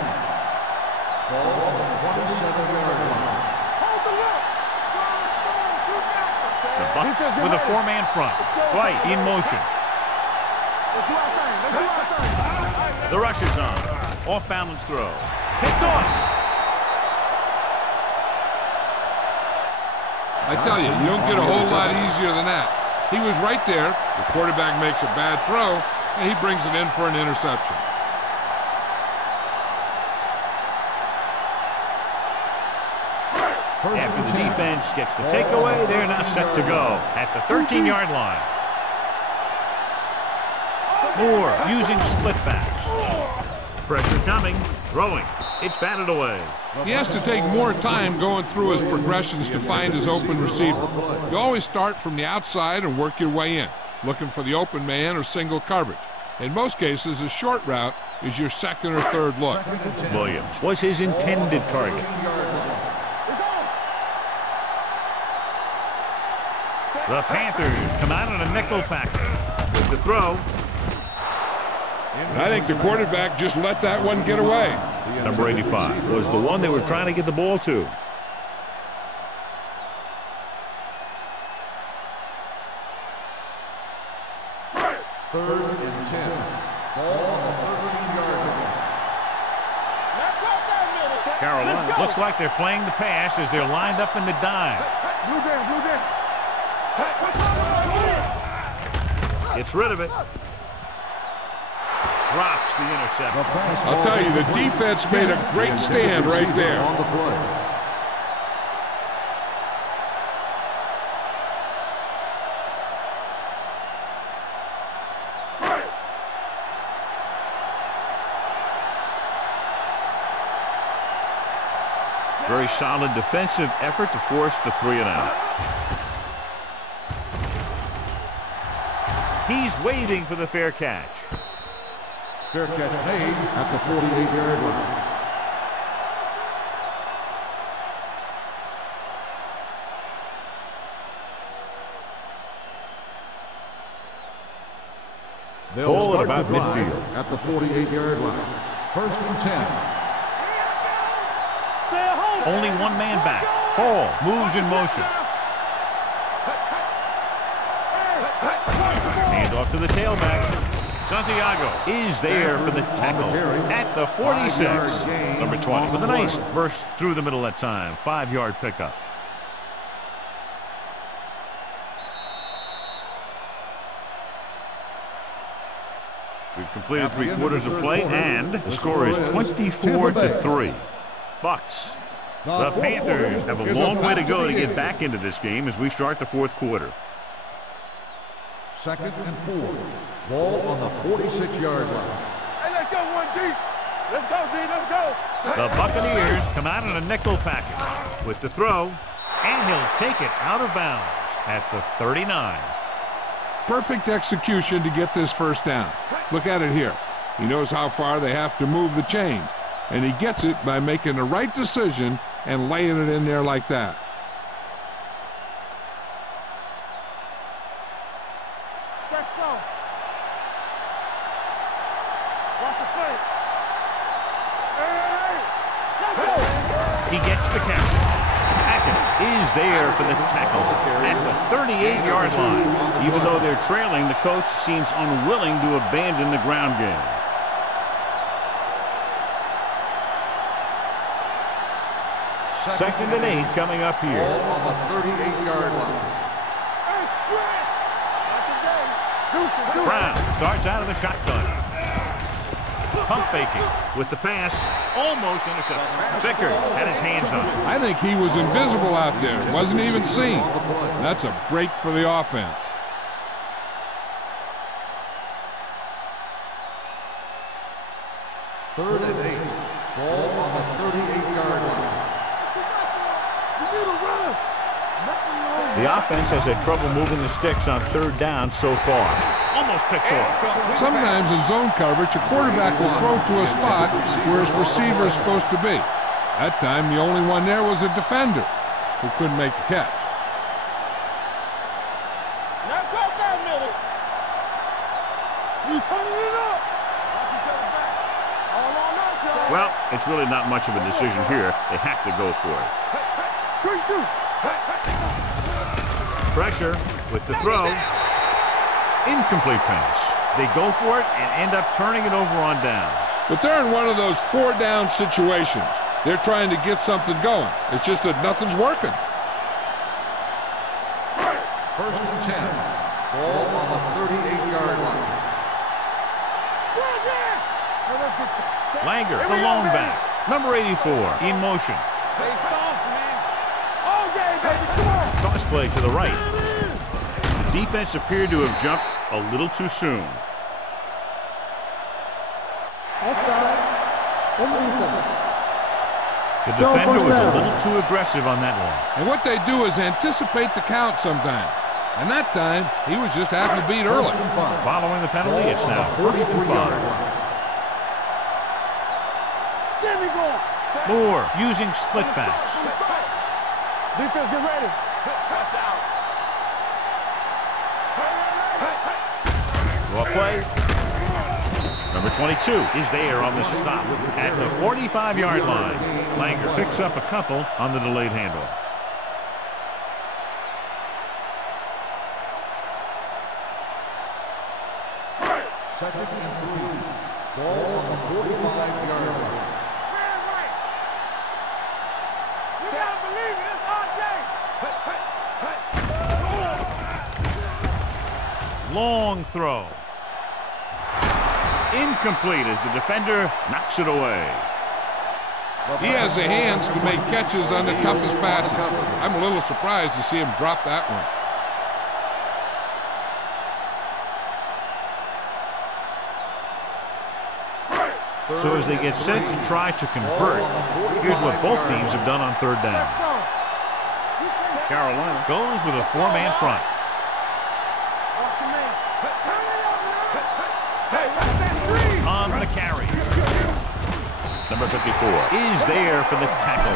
Ball on the 27-yard line. Hold the look. The Bucs with a four-man front. White in motion. Let's do our thing. Let's do our thing. The rush is on. Off-balance throw. Picked off. I tell you, you don't get a whole lot easier than that. He was right there. The quarterback makes a bad throw, and he brings it in for an interception. After the defense gets the takeaway, they're now set to go at the 13-yard line. Moore using split backs. Pressure coming, throwing. It's batted away. He has to take more time going through his progressions to find his open receiver. You always start from the outside and work your way in, looking for the open man or single coverage. In most cases, a short route is your second or third look. Williams was his intended target. The Panthers come out in a nickel package with the throw. And I think the quarterback just let that one get away. Number 85 was the one they were trying to get the ball to. Third and 10. Ball on the 13-yard line. Carolina looks like they're playing the pass as they're lined up in the dime. Blue down, blue down. Gets rid of it. Drops the interception. I'll tell you, the defense made a great stand right there. On the play. Very solid defensive effort to force the 3-and-out. He's waiting for the fair catch. Fair catch made at the 48-yard line. Ball at about midfield. At the 48-yard line. First and 10. Only one man back. Hall moves in motion. Hand off to the tailback. Santiago is there for the tackle at the 46. Number 20 with a nice burst through the middle that time. 5-yard pickup. We've completed 3 quarters of play, and the score is 24-3. Bucs. The Panthers have a long way to go to get back into this game as we start the 4th quarter. Second and 4. Ball on the 46-yard line. Hey, let's go, 1D. Let's go, D. Let's go. The Buccaneers come out in a nickel package with the throw, and he'll take it out of bounds at the 39. Perfect execution to get this first down. Look at it here. He knows how far they have to move the chains, and he gets it by making the right decision and laying it in there like that. Let's go. Watch the play. Hey. Let's go. He gets the catch. Atkins is there for the tackle at the 38-yard line. Even though they're trailing, the coach seems unwilling to abandon the ground game. Second and 8 coming up here. Ball on the 38-yard line. Hey, spread. Not today. Brown starts out of the shotgun. Pump faking with the pass. Almost intercepted. Vickers had his hands on it. I think he was invisible out there. Wasn't even seen. That's a break for the offense. Third and 8. Ball on the 38-yard line. You need a rush. Nothing wrong. The offense has had trouble moving the sticks on third down so far. Almost picked off. Sometimes in zone coverage, a quarterback will throw to a spot where his receiver is supposed to be. That time, the only one there was a defender who couldn't make the catch. Now go down, Millie. You turning it up. All on us, y'all. Well, it's really not much of a decision here. They have to go for it. Good shoot. Pressure with the throw. Incomplete pass. They go for it and end up turning it over on downs. But they're in one of those four-down situations. They're trying to get something going. It's just that nothing's working. First and 10. Ball on the 38-yard line. Langer, the lone back. Number 84, in motion. Stay soft, man. All day, baby. Come on. Toss play to the right. The defense appeared to have jumped a little too soon. Offside. On the defense. The Still defender first was a down. little too aggressive on that one. And what they do is anticipate the count sometimes. And that time, he was just half a beat early. First and 5. Following the penalty, Ball it's on now the first and 43-yard 5. line. There we go. Moore using split backs. Defense, get ready. Watch out. Draw play. Number 22 is there on the stop at the 45-yard line. Langer picks up a couple on the delayed handoff. Second and 3. Ball on the 45-yard line. You gotta believe it. It's our day. Long throw. Incomplete as the defender knocks it away. He has the hands to make catches on the toughest passes. I'm a little surprised to see him drop that one. So as they get set to try to convert, here's what both teams have done on third down. Carolina goes with a four-man front. Watch your man. Hey, what's that screen? On the carry. Number 54 is there for the tackle.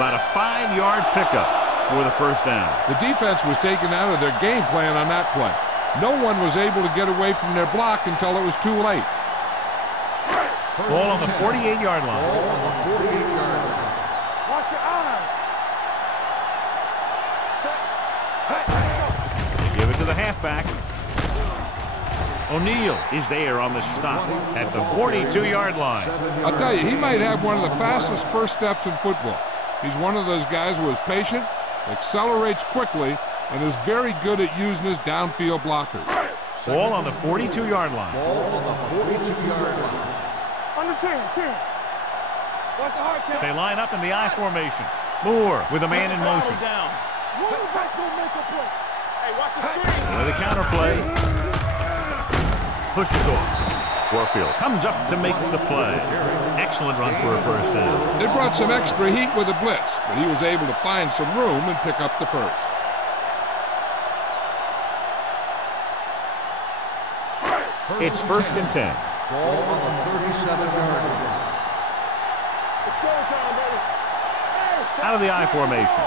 About a 5-yard pickup for the first down. The defense was taken out of their game plan on that play. No one was able to get away from their block until it was too late. Ball on the 48-yard line. Ball on the 48-yard line. Watch your eyes. They give it to the halfback. O'Neal is there on the stop at the 42-yard line. I'll tell you, he might have one of the fastest first steps in football. He's one of those guys who is patient, accelerates quickly, and is very good at using his downfield blockers. Ball on the 42-yard line. Ball on the 42-yard line. Under 10. Watch the hard count. They line up in the I formation. Moore with a man in motion. Quarterback gonna make a play. Hey, watch the screen. With a counter play. Pushes off. Warfield comes up to make the play. Excellent run for a first down. They brought some extra heat with a blitz, but he was able to find some room and pick up the first. It's first and 10. Ball on the 37-yard line. It's showtime, baby. Hey, Out of the I formation.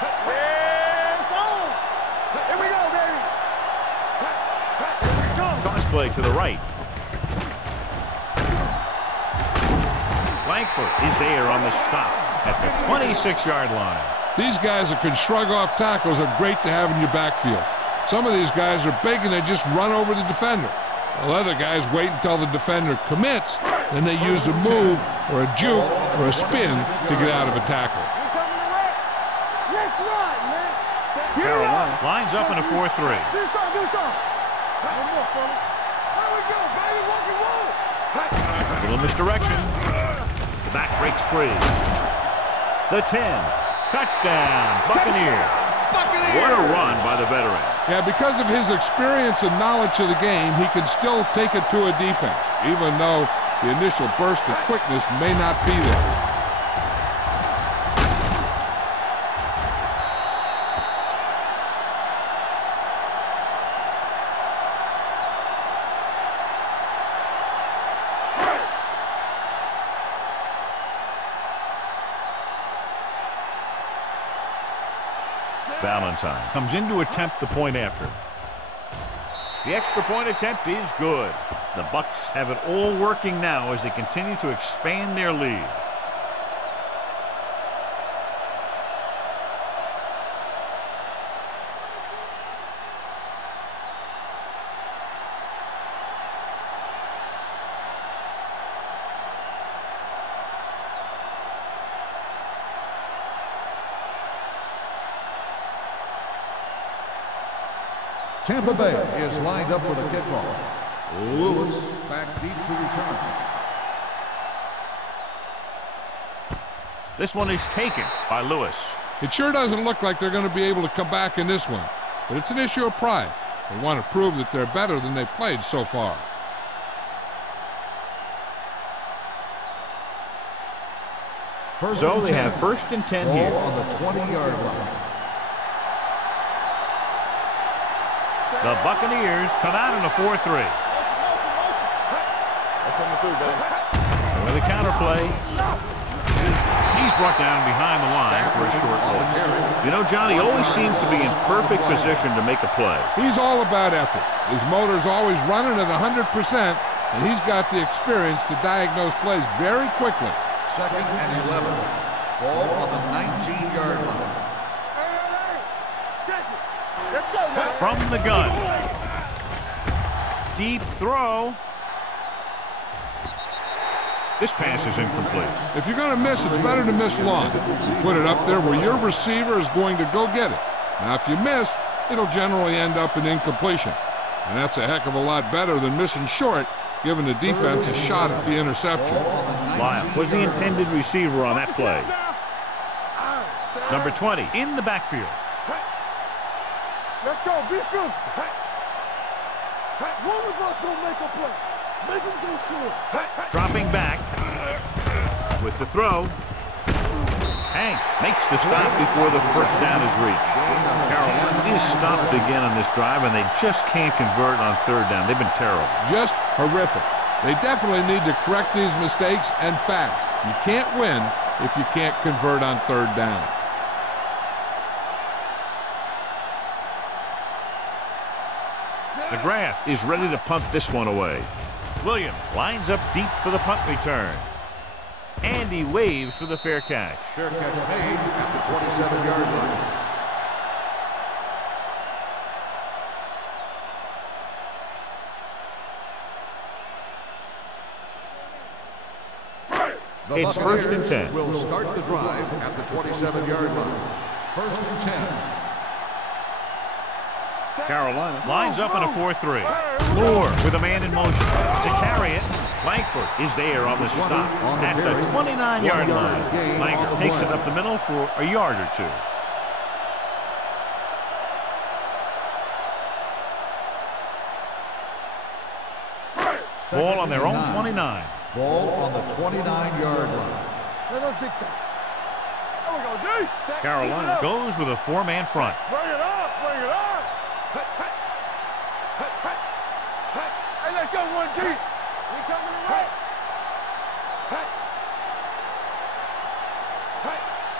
it's on. Here we go, baby. Here we go. Toss play to the right. Langford is there on the stop at the 26-yard line. These guys that can shrug off tackles are great to have in your backfield. Some of these guys are big and they just run over the defender. While other guys wait until the defender commits, then they use a move or a juke or a spin to get out of a tackle. Here coming the right. Let's run, man. Carolina lines up in a 4-3. Do something. One more, fella. There we go, baby. Rock and roll. A little misdirection. The back breaks free. The 10. Touchdown, Buccaneers. What a run by the veteran. Yeah, because of his experience and knowledge of the game, he can still take it to a defense, even though the initial burst of quickness may not be there. Valentine comes in to attempt the point after. The extra point attempt is good. The Bucks have it all working now as they continue to expand their lead. Tampa Bay is lined up for the kickoff. Lewis back deep to return. This one is taken by Lewis. It sure doesn't look like they're going to be able to come back in this one, but it's an issue of pride. They want to prove that they're better than they've played so far. So they have 1st and 10 here. Ball on the 20-yard line. The Buccaneers come out in a 4-3. With a counterplay. He's brought down behind the line for a short loss. You know, John, he always seems to be in perfect position to make a play. He's all about effort. His motor's always running at 100%, and he's got the experience to diagnose plays very quickly. 2nd and 11. Ball on the 19-yard line. From the gun. Deep throw. This pass is incomplete. If you're going to miss, it's better to miss long. You put it up there where your receiver is going to go get it. Now, if you miss, it'll generally end up in incompletion. And that's a heck of a lot better than missing short, giving the defense a shot at the interception. Lyle was the intended receiver on that play. Number 20 in the backfield. Let's go, be physical. One of us will make a play. Make him go short. Dropping back with the throw. Hank makes the stop before the first down is reached. Carolina is stopped again on this drive, and they just can't convert on 3rd down. They've been terrible. Just horrific. They definitely need to correct these mistakes, and fast. You can't win if you can't convert on 3rd down. McGrath is ready to punt this one away. Williams lines up deep for the punt return. And he waves for the fair catch. Fair catch made at the 27-yard line. It's 1st and 10. Will start the drive at the 27-yard line. 1st and 10. Carolina lines up in a 4-3. Moore with a man in motion. To carry it, Langford is there on the stop at the 29-yard line. Langer takes it up the middle for a yard or 2. Ball on their own 29. Ball on the 29-yard line. Let us big time. There we go, D. Carolina goes with a 4-man front. Bring it up, bring it up. Hey, let's go one deep. We coming right.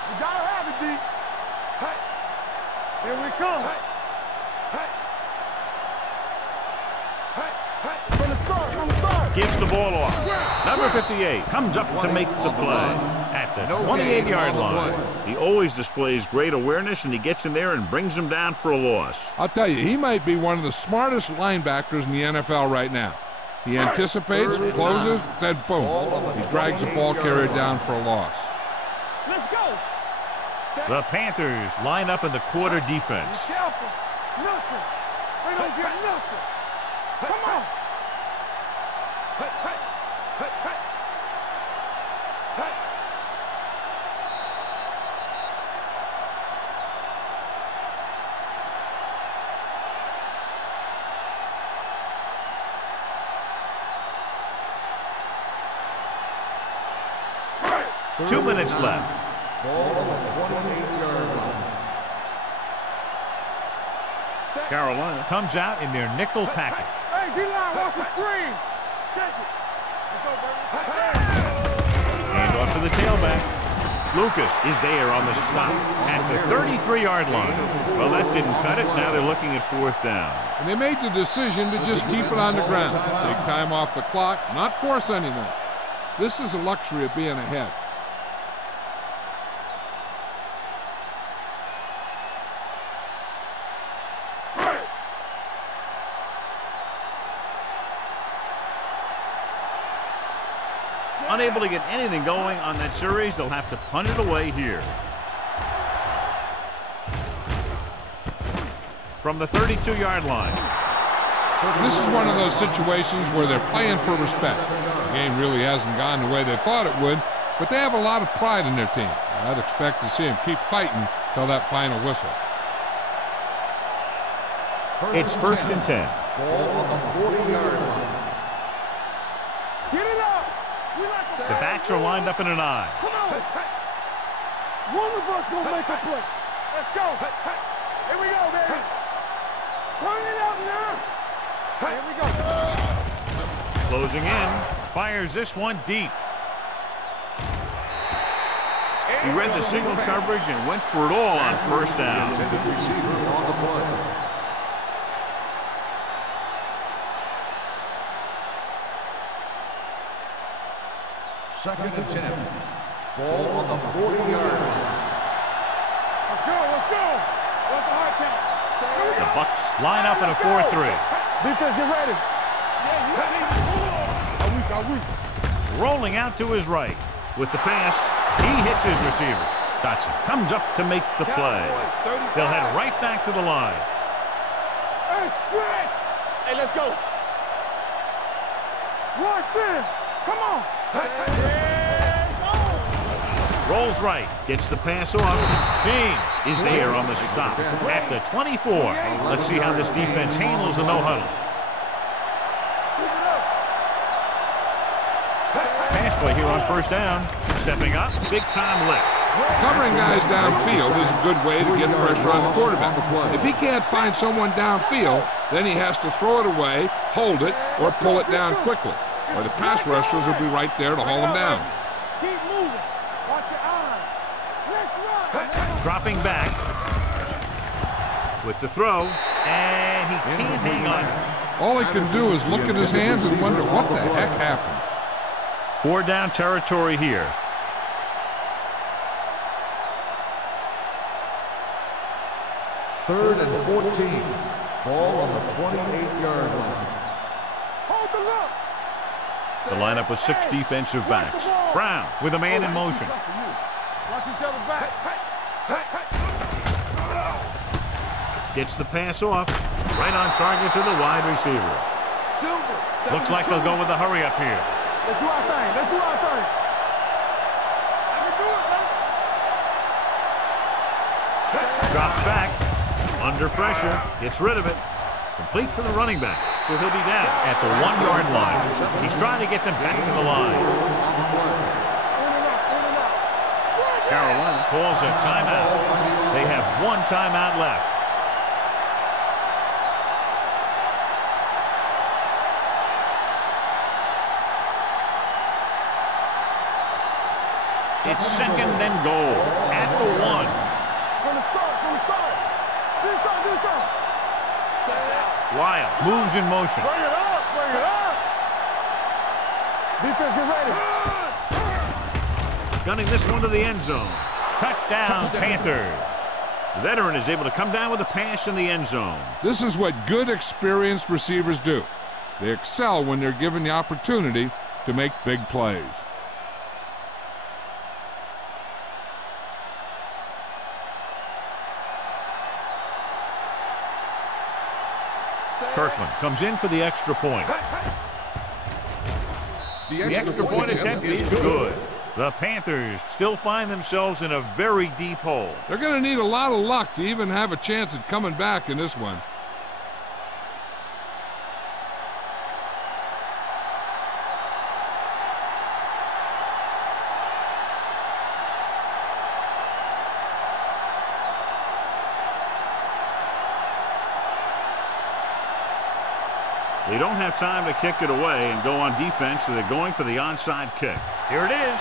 We gotta have it deep. Here we come. From the start, from the start. Gives the ball off. Number 58 comes up to make the play at the 28-yard line. He always displays great awareness, and he gets in there and brings him down for a loss. I'll tell you, he might be one of the smartest linebackers in the NFL right now. He anticipates, closes, then boom. He drags the ball carrier down for a loss. Let's go. The Panthers line up in the quarter defense. Be careful. Nothing. They don't get nothing. Come on. Two minutes left. Ball on the 28-yard line. Carolina comes out in their nickel package. Hey, D-line, watch the screen. Check it. Let's go, baby. Hand off to the tailback. Lucas is there on the stop at the 33-yard line. Well, that didn't cut it. Now they're looking at 4th down. And they made the decision to just keep it on the ground. Take time off the clock, not force anything. This is a luxury of being ahead. Unable to get anything going on that series, they'll have to punt it away here. From the 32-yard line. This is one of those situations where they're playing for respect. The game really hasn't gone the way they thought it would, but they have a lot of pride in their team. I'd expect to see them keep fighting till that final whistle. It's 1st and 10. Ball on the 40-yard line. Get it up. The backs are lined up in an I. Come on. One of us gonna make a play. Let's go. Here we go, baby. Turn it out now. Here we go. Closing in. Fires this one deep. He read the single coverage and went for it all on 1st down. Intended receiver on the play. Second and 10. Ball on the 40-yard line. Let's go. Let's go. What's the hard count? The Bucks line up in a 4-3. Defense, get ready. Yeah, you see. Rolling out to his right. With the pass, he hits his receiver. Dotson comes up to make the play. They'll head right back to the line. Hey, stretch. Hey, let's go. Watch in. Come on. Rolls right, gets the pass off. James is there on the stop at the 24. Let's see how this defense handles the no-huddle. Pass play here on 1st down. Stepping up, big-time lift. Covering guys downfield is a good way to get pressure on the quarterback. If he can't find someone downfield, then he has to throw it away, hold it, or pull it down quickly. Or the pass rushers will be right there to haul him down. Keep moving. Watch your eyes. Let's run. Dropping back with the throw, and he can't hang on. All he can do is look at his hands and wonder what the heck happened. 4 down territory here. Third and 14. Ball on the 28-yard line. Hold the look. The lineup with 6 defensive backs. Brown with a man in motion. Watch each other back. Gets the pass off. Right on target to the wide receiver. Looks like they'll go with a hurry up here. Let's do our thing. Let's do our thing. I can do it, man. Drops back. Under pressure. Gets rid of it. Complete to the running back. So he'll be down at the 1-yard line. He's trying to get them back to the line. Carolina calls a timeout. They have 1 timeout left. It's 2nd and goal at the 1. From the start. Do something. Lyle moves in motion. Bring it up. Defense, get ready. Gunning this one to the end zone. Touchdown, Panthers. The veteran is able to come down with a pass in the end zone. This is what good, experienced receivers do. They excel when they're given the opportunity to make big plays. Kirkland comes in for the extra point. The extra point attempt is good. The Panthers still find themselves in a very deep hole. They're going to need a lot of luck to even have a chance at coming back in this one. They don't have time to kick it away and go on defense, so they're going for the onside kick. Here it is.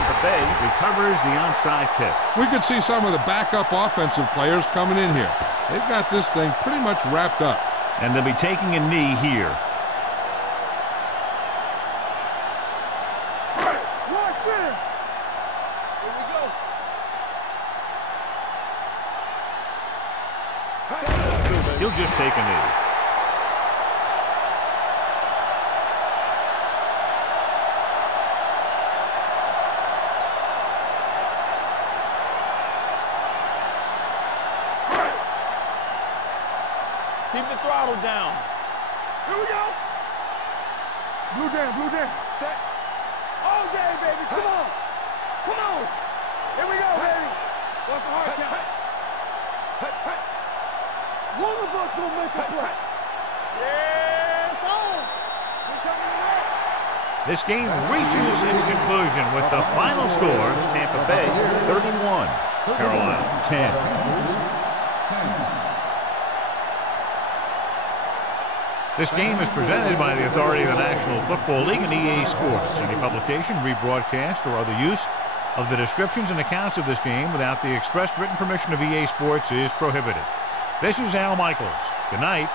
Tampa Bay recovers the onside kick. We could see some of the backup offensive players coming in here. They've got this thing pretty much wrapped up. And they'll be taking a knee here. He'll just take a knee. Keep the throttle down. Here we go. Blue down. Set. All day, baby. Come on. Come on. Here we go, baby. What's the hard count? One of us will make a play. Yes, on. We're coming back. This game reaches its conclusion with the final score, Tampa Bay 31, Carolina 10. This game is presented by the authority of the National Football League and EA Sports. Any publication, rebroadcast, or other use of the descriptions and accounts of this game without the express written permission of EA Sports is prohibited. This is Al Michaels. Good night.